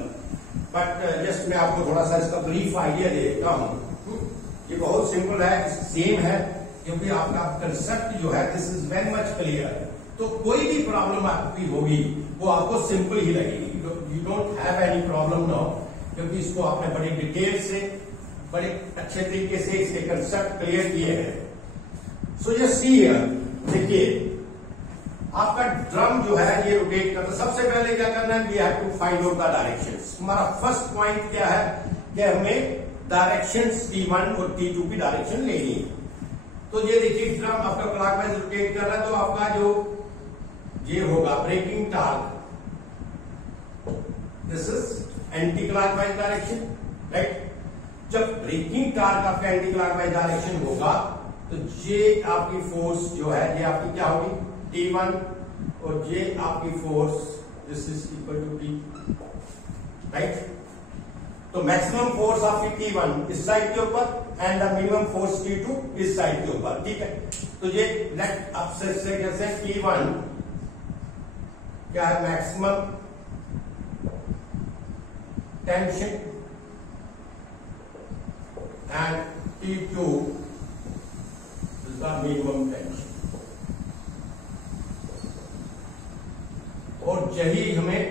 but just मैं आपको थोड़ा सा इसका ब्रीफ आइडिया दे देता हूं। ये बहुत सिंपल है, सेम है, क्योंकि आपका कंसेप्ट जो है this is very much clear. तो कोई भी प्रॉब्लम आपकी होगी वो आपको सिंपल ही लगेगी। You don't have any problem now, क्योंकि इसको आपने बड़ी डिटेल से, बड़े अच्छे तरीके से इसके कंसेप्ट क्लियर किए हैं। सो जस्ट सी हियर, देखिए आपका ड्रम जो है ये रोटेट करता है। सबसे पहले क्या करना है? We have to find out the directions. हमारा फर्स्ट पॉइंट क्या है कि हमें डायरेक्शंस T1 और T2 की डायरेक्शन लेनी है। तो ये देखिए ड्रम आपका क्लॉकवाइज रोटेट कर रहा है, तो आपका जो ये होगा breaking torque, this is anti clockwise direction, right. जब ब्रेकिंग टॉर्क आपका एंटी क्लॉकवाइज डायरेक्शन होगा तो ये आपकी फोर्स जो है ये आपकी क्या होगी? T1, और ये आपकी force this is equal to T, right. तो मैक्सिमम फोर्स आपकी T1 इस साइड के ऊपर and the minimum force T2 इस साइड के ऊपर, ठीक है। तो ये लेट अपसेट से कैसे T1 क्या है? Maximum tension and T2 is the minimum tension. और यही हमें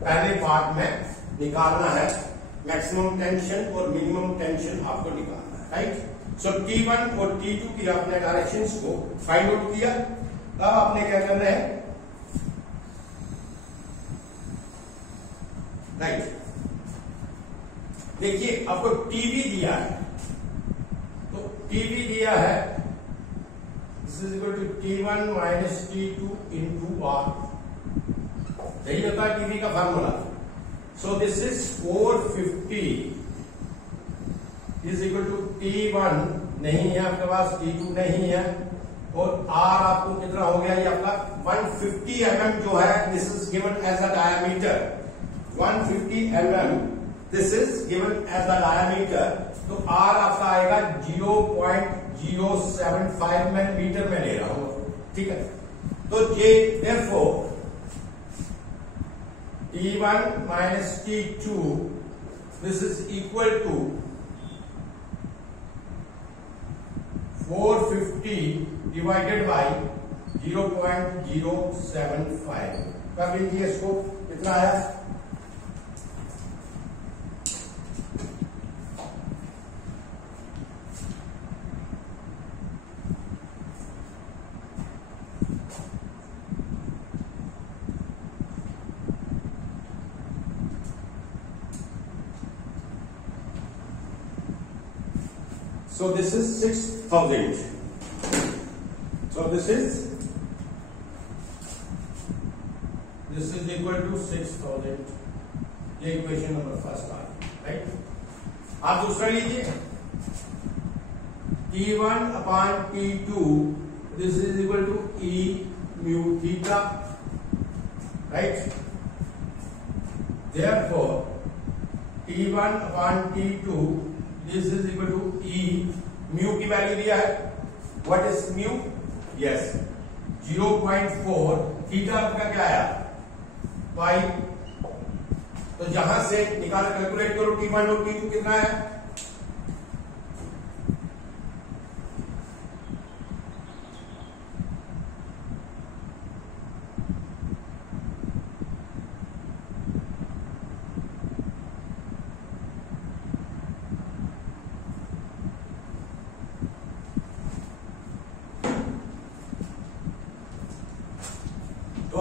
पहले पार्ट में निकालना है, मैक्सिमम टेंशन और मिनिमम टेंशन आपको निकालना है, राइट। सो T1 और T2 की आपने डायरेक्शंस को फाइंड आउट किया। अब आपने क्या करना है? राइट, देखिए आपको टीवी दिया है, तो टीवी दिया है this is equal to T1 minus T2 into R। यही होता है टीवी का formula. So this is 450 is equal to T1 नहीं है आपके पास, T2 नहीं है, और R आपको कितना हो गया? ये आपका 150 mm जो है, this is given as a diameter. 150 mm this is given as a diameter. तो R आपका आएगा 0.075 मैं मीटर में ले रहा हूं, ठीक है। तो ये therefore T1 minus T2 this is equal to 450 divided by 0.075। कर लीजिए इसको, कितना है? So this is 6,000. So this is equal to 6,000। ये इक्वेशन नंबर फर्स्ट आ गई, राइट। आप दूसरा लीजिए, T1 upon T2 this is equal to E mu theta, right। Therefore T1 upon T2 this is equal to E, mu की value दिया है, what is mu? yes 0.4, theta आपका क्या आया? पाई। तो जहां से निकाल कैलकुलेट करो T1 और T2 कितना है?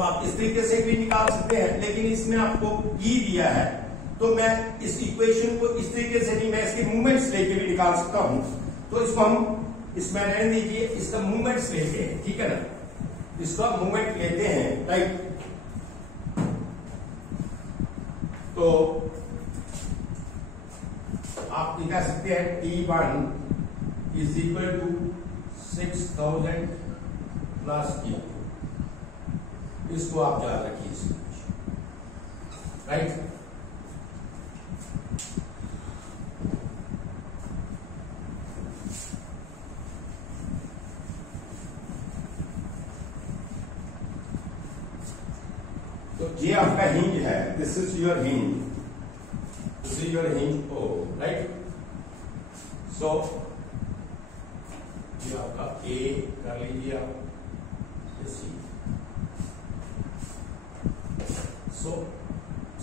आप इस तरीके से भी निकाल सकते हैं, लेकिन इसमें आपको ई दिया है तो मैं इस इक्वेशन को इस तरीके से नहीं, मैं इसके मूवमेंट्स लेके भी निकाल सकता हूं। तो इसको हम इसमें रहने दीजिए, इसका मूवमेंट्स लेते हैं, ठीक है ना, इसका मूवमेंट लेते हैं, राइट। तो आप कह सकते हैं T1 is equal to 6000 plus T, इसको आप याद रखिए, राइट। तो ये आपका हिंज है, this is your hinge, this is your hinge O, right. So ये आपका ए कर लीजिए आप, so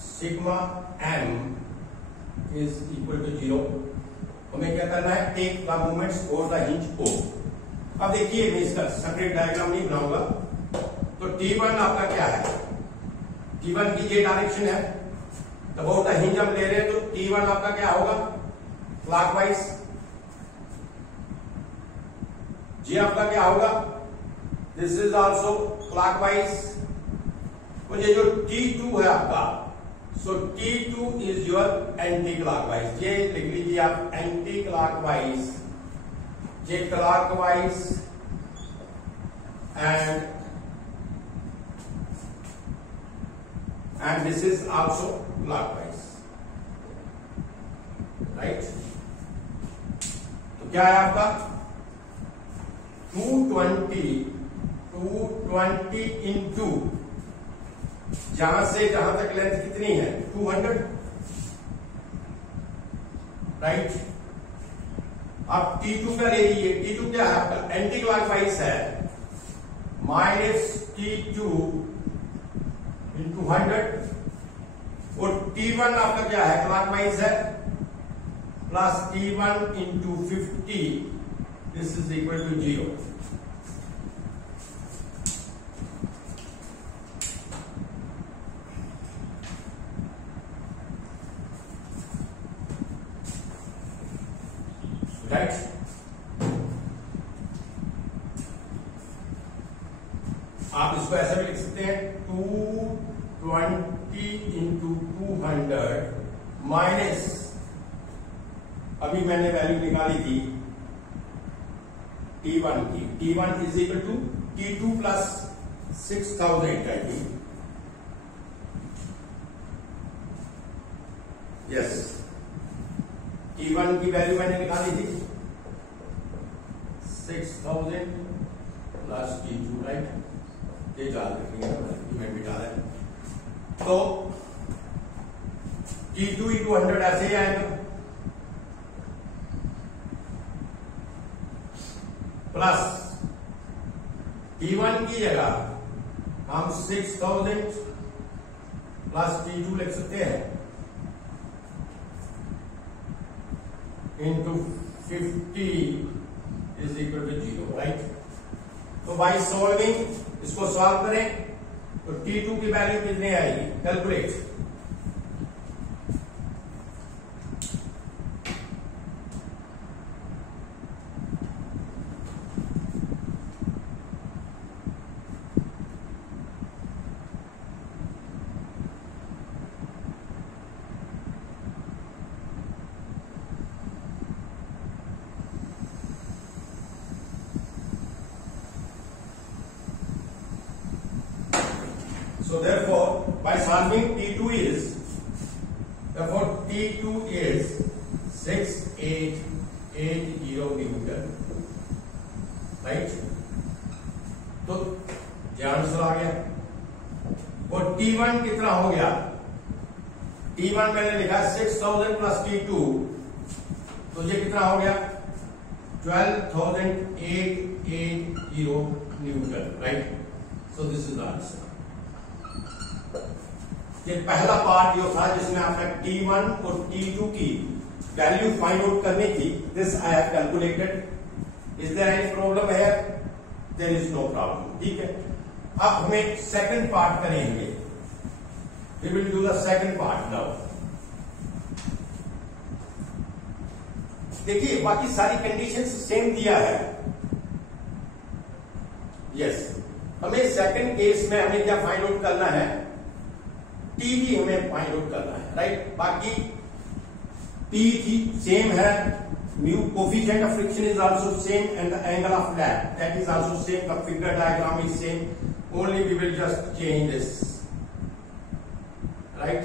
sigma M is equal to 0। हमें क्या करना है, टेक द मोमेंट्स और द हिंज ओ। अब देखिए मैं इसका सेपरेट डायग्राम नहीं बनाऊंगा। तो T1 आपका क्या है, T1 की ये डायरेक्शन है, तो अबाउट द हिंज हम ले रहे हैं, तो T1 आपका क्या होगा, क्लॉकवाइज। जी आपका क्या होगा, दिस इज आल्सो क्लॉकवाइज। मुझे जो T2 है आपका, सो T2 is your anti clockwise. ये लिख लीजिए आप, एंटी क्लॉकवाइज, ये clockwise and this is also clockwise, right। तो क्या है आपका 220 इंटू जहां से जहां तक लेंथ कितनी है 200, राइट। अब T2 का ले लीजिए, T2 क्या है आपका, एंटी क्लॉकवाइज है, माइनस T2 इंटू 100, और T1 आपका क्या है, क्लॉकवाइज है, plus T1 into 50, this is equal to 0। Right. आप इसको ऐसे भी लिख सकते हैं, 220 इंटू 200 माइनस, अभी मैंने वैल्यू निकाली थी T1 की, T1 is equal to T2 plus 6000, yes. T1 की वैल्यू मैंने निकाली थी 6000 प्लस T2, राइट। ये याद रखिएगा, मैं बिठा रहा हूं। तो T2 इंटू 100 ऐसे ही आएगा, प्लस T1 की जगह हम 6000 प्लस T2 लिख सकते हैं, into 50 is equal to 0, right. तो बाई सॉल्विंग इसको सॉल्व करें तो T2 की वैल्यू कितनी आएगी, calculate. So therefore, by solving T2 is 6880 Newton, right? तो ये आंसर आ गया। और T1 कितना हो गया, T1 मैंने लिखा 6000 प्लस T2, तो ये कितना हो गया 12880 Newton, right? So this is the answer। ये पहला पार्ट जो था जिसमें आपने T1 और T2 की वैल्यू फाइंड आउट करनी थी, this I have calculated. Is there any problem है? देयर इज नो प्रॉब्लम, ठीक है। अब हमें सेकंड पार्ट करेंगे. We will do the second part now. देखिए बाकी सारी कंडीशंस सेम दिया है. यस, हमें सेकंड केस में हमें क्या फाइंड आउट करना है, टीवी हमें फाइंड आउट करना है, राइट. बाकी टी थी सेम है, mu coefficient of friction is also same and the angle of that is also same. The figure diagram is same, only we will just change this, right.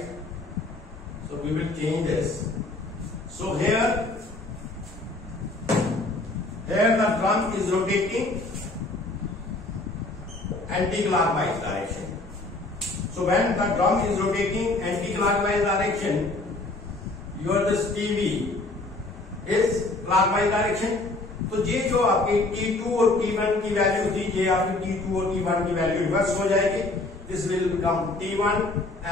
So we will change this. So here the drum is rotating anti-clockwise direction. So when the drum is rotating anti-clockwise direction, your this TV is clockwise direction. तो ये जो आपकी T2 और T1 की value थी, ये आपकी T2 और T1 की वैल्यू रिवर्स हो जाएगी. This will become T1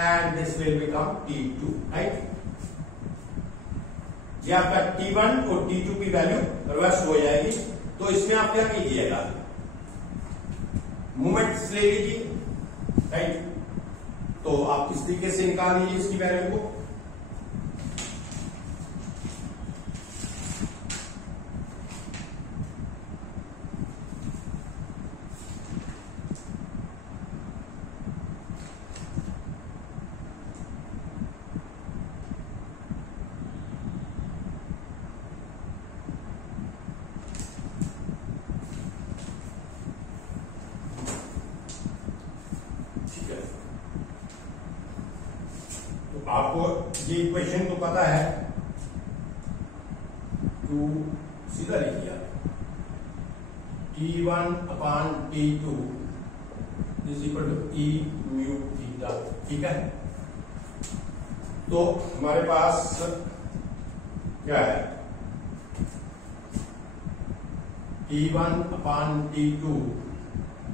and this will become T2, right. ये आपका T1 और T2 की वैल्यू रिवर्स हो जाएगी. तो इसमें आप क्या कीजिएगा, मोमेंट्स ले लीजिए, राइट. तो आप इस तरीके से निकाल लीजिए इसकी वैल्यू को. आपको ये इक्वेशन तो पता है, टू सीधा लिखिए T1 upon T2 is equal to E mu theta, ठीक है. तो हमारे पास क्या है, T1 upon T2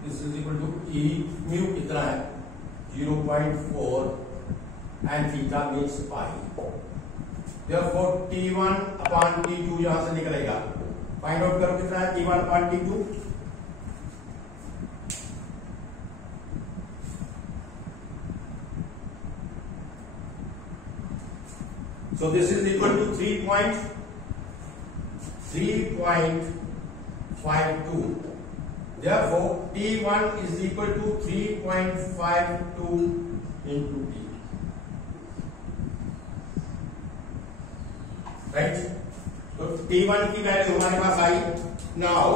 this is equal to E mu कितना है 0.4 and theta means pi. Therefore T1 upon T2 यहां से निकलेगा. फाइंड आउट करो कितना है T1 upon T2. So this is equal to 3.52. Therefore T1 is equal to 3.52 into T. Right. तो T1 की वैल्यू हमारे पास आई. Now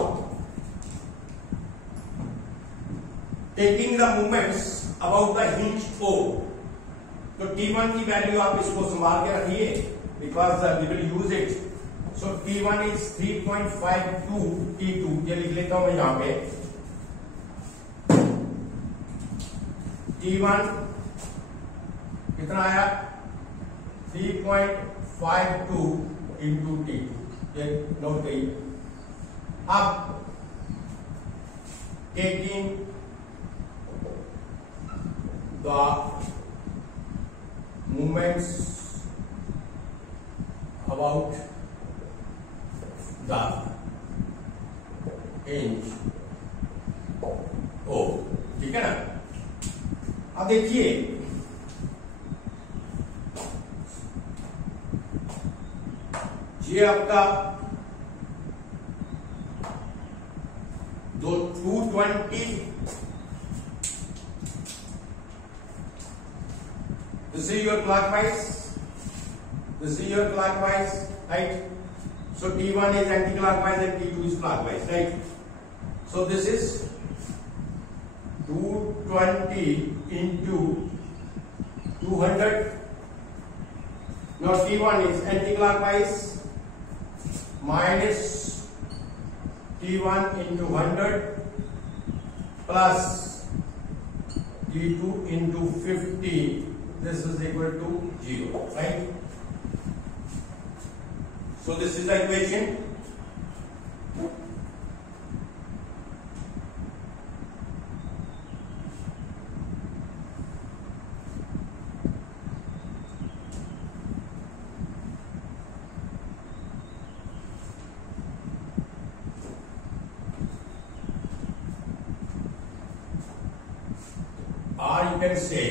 taking the movements about the hinge O. तो T1 की वैल्यू आप इसको संभाल के रखिए because we will use it. So T1 is 3.52 T2. ये लिख लेता हूं मैं यहां पे. T1 कितना आया 3.52 इंटू T. ये नोट करिए. अब taking the movements about the hinge O, ठीक है ना. अब देखिए ये आपका 220. This is your clockwise. This is your clockwise, right? So T1 is anti-clockwise and T2 is clockwise, right? So this is 220 into 200. Now T1 is anti-clockwise. Minus T1 into 100 plus T2 into 50. This is equal to 0, right? So this is the equation. Can say,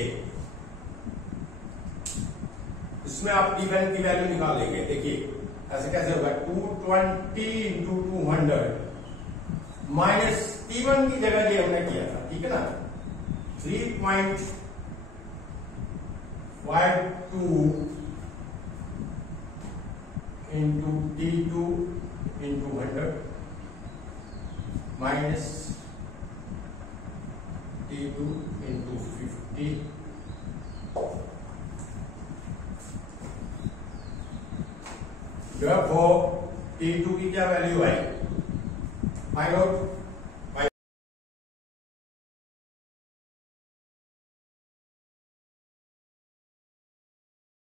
इसमें आप T1 की value निकाल लेंगे। देखिए ऐसे कैसे होगा, 220 into 200 minus T1 की जगह ये हमने किया था, ठीक है ना, 3.52 into T2 into 100 minus T2 into 50 Therefore T2 की क्या वैल्यू आई, फाइंड आउट।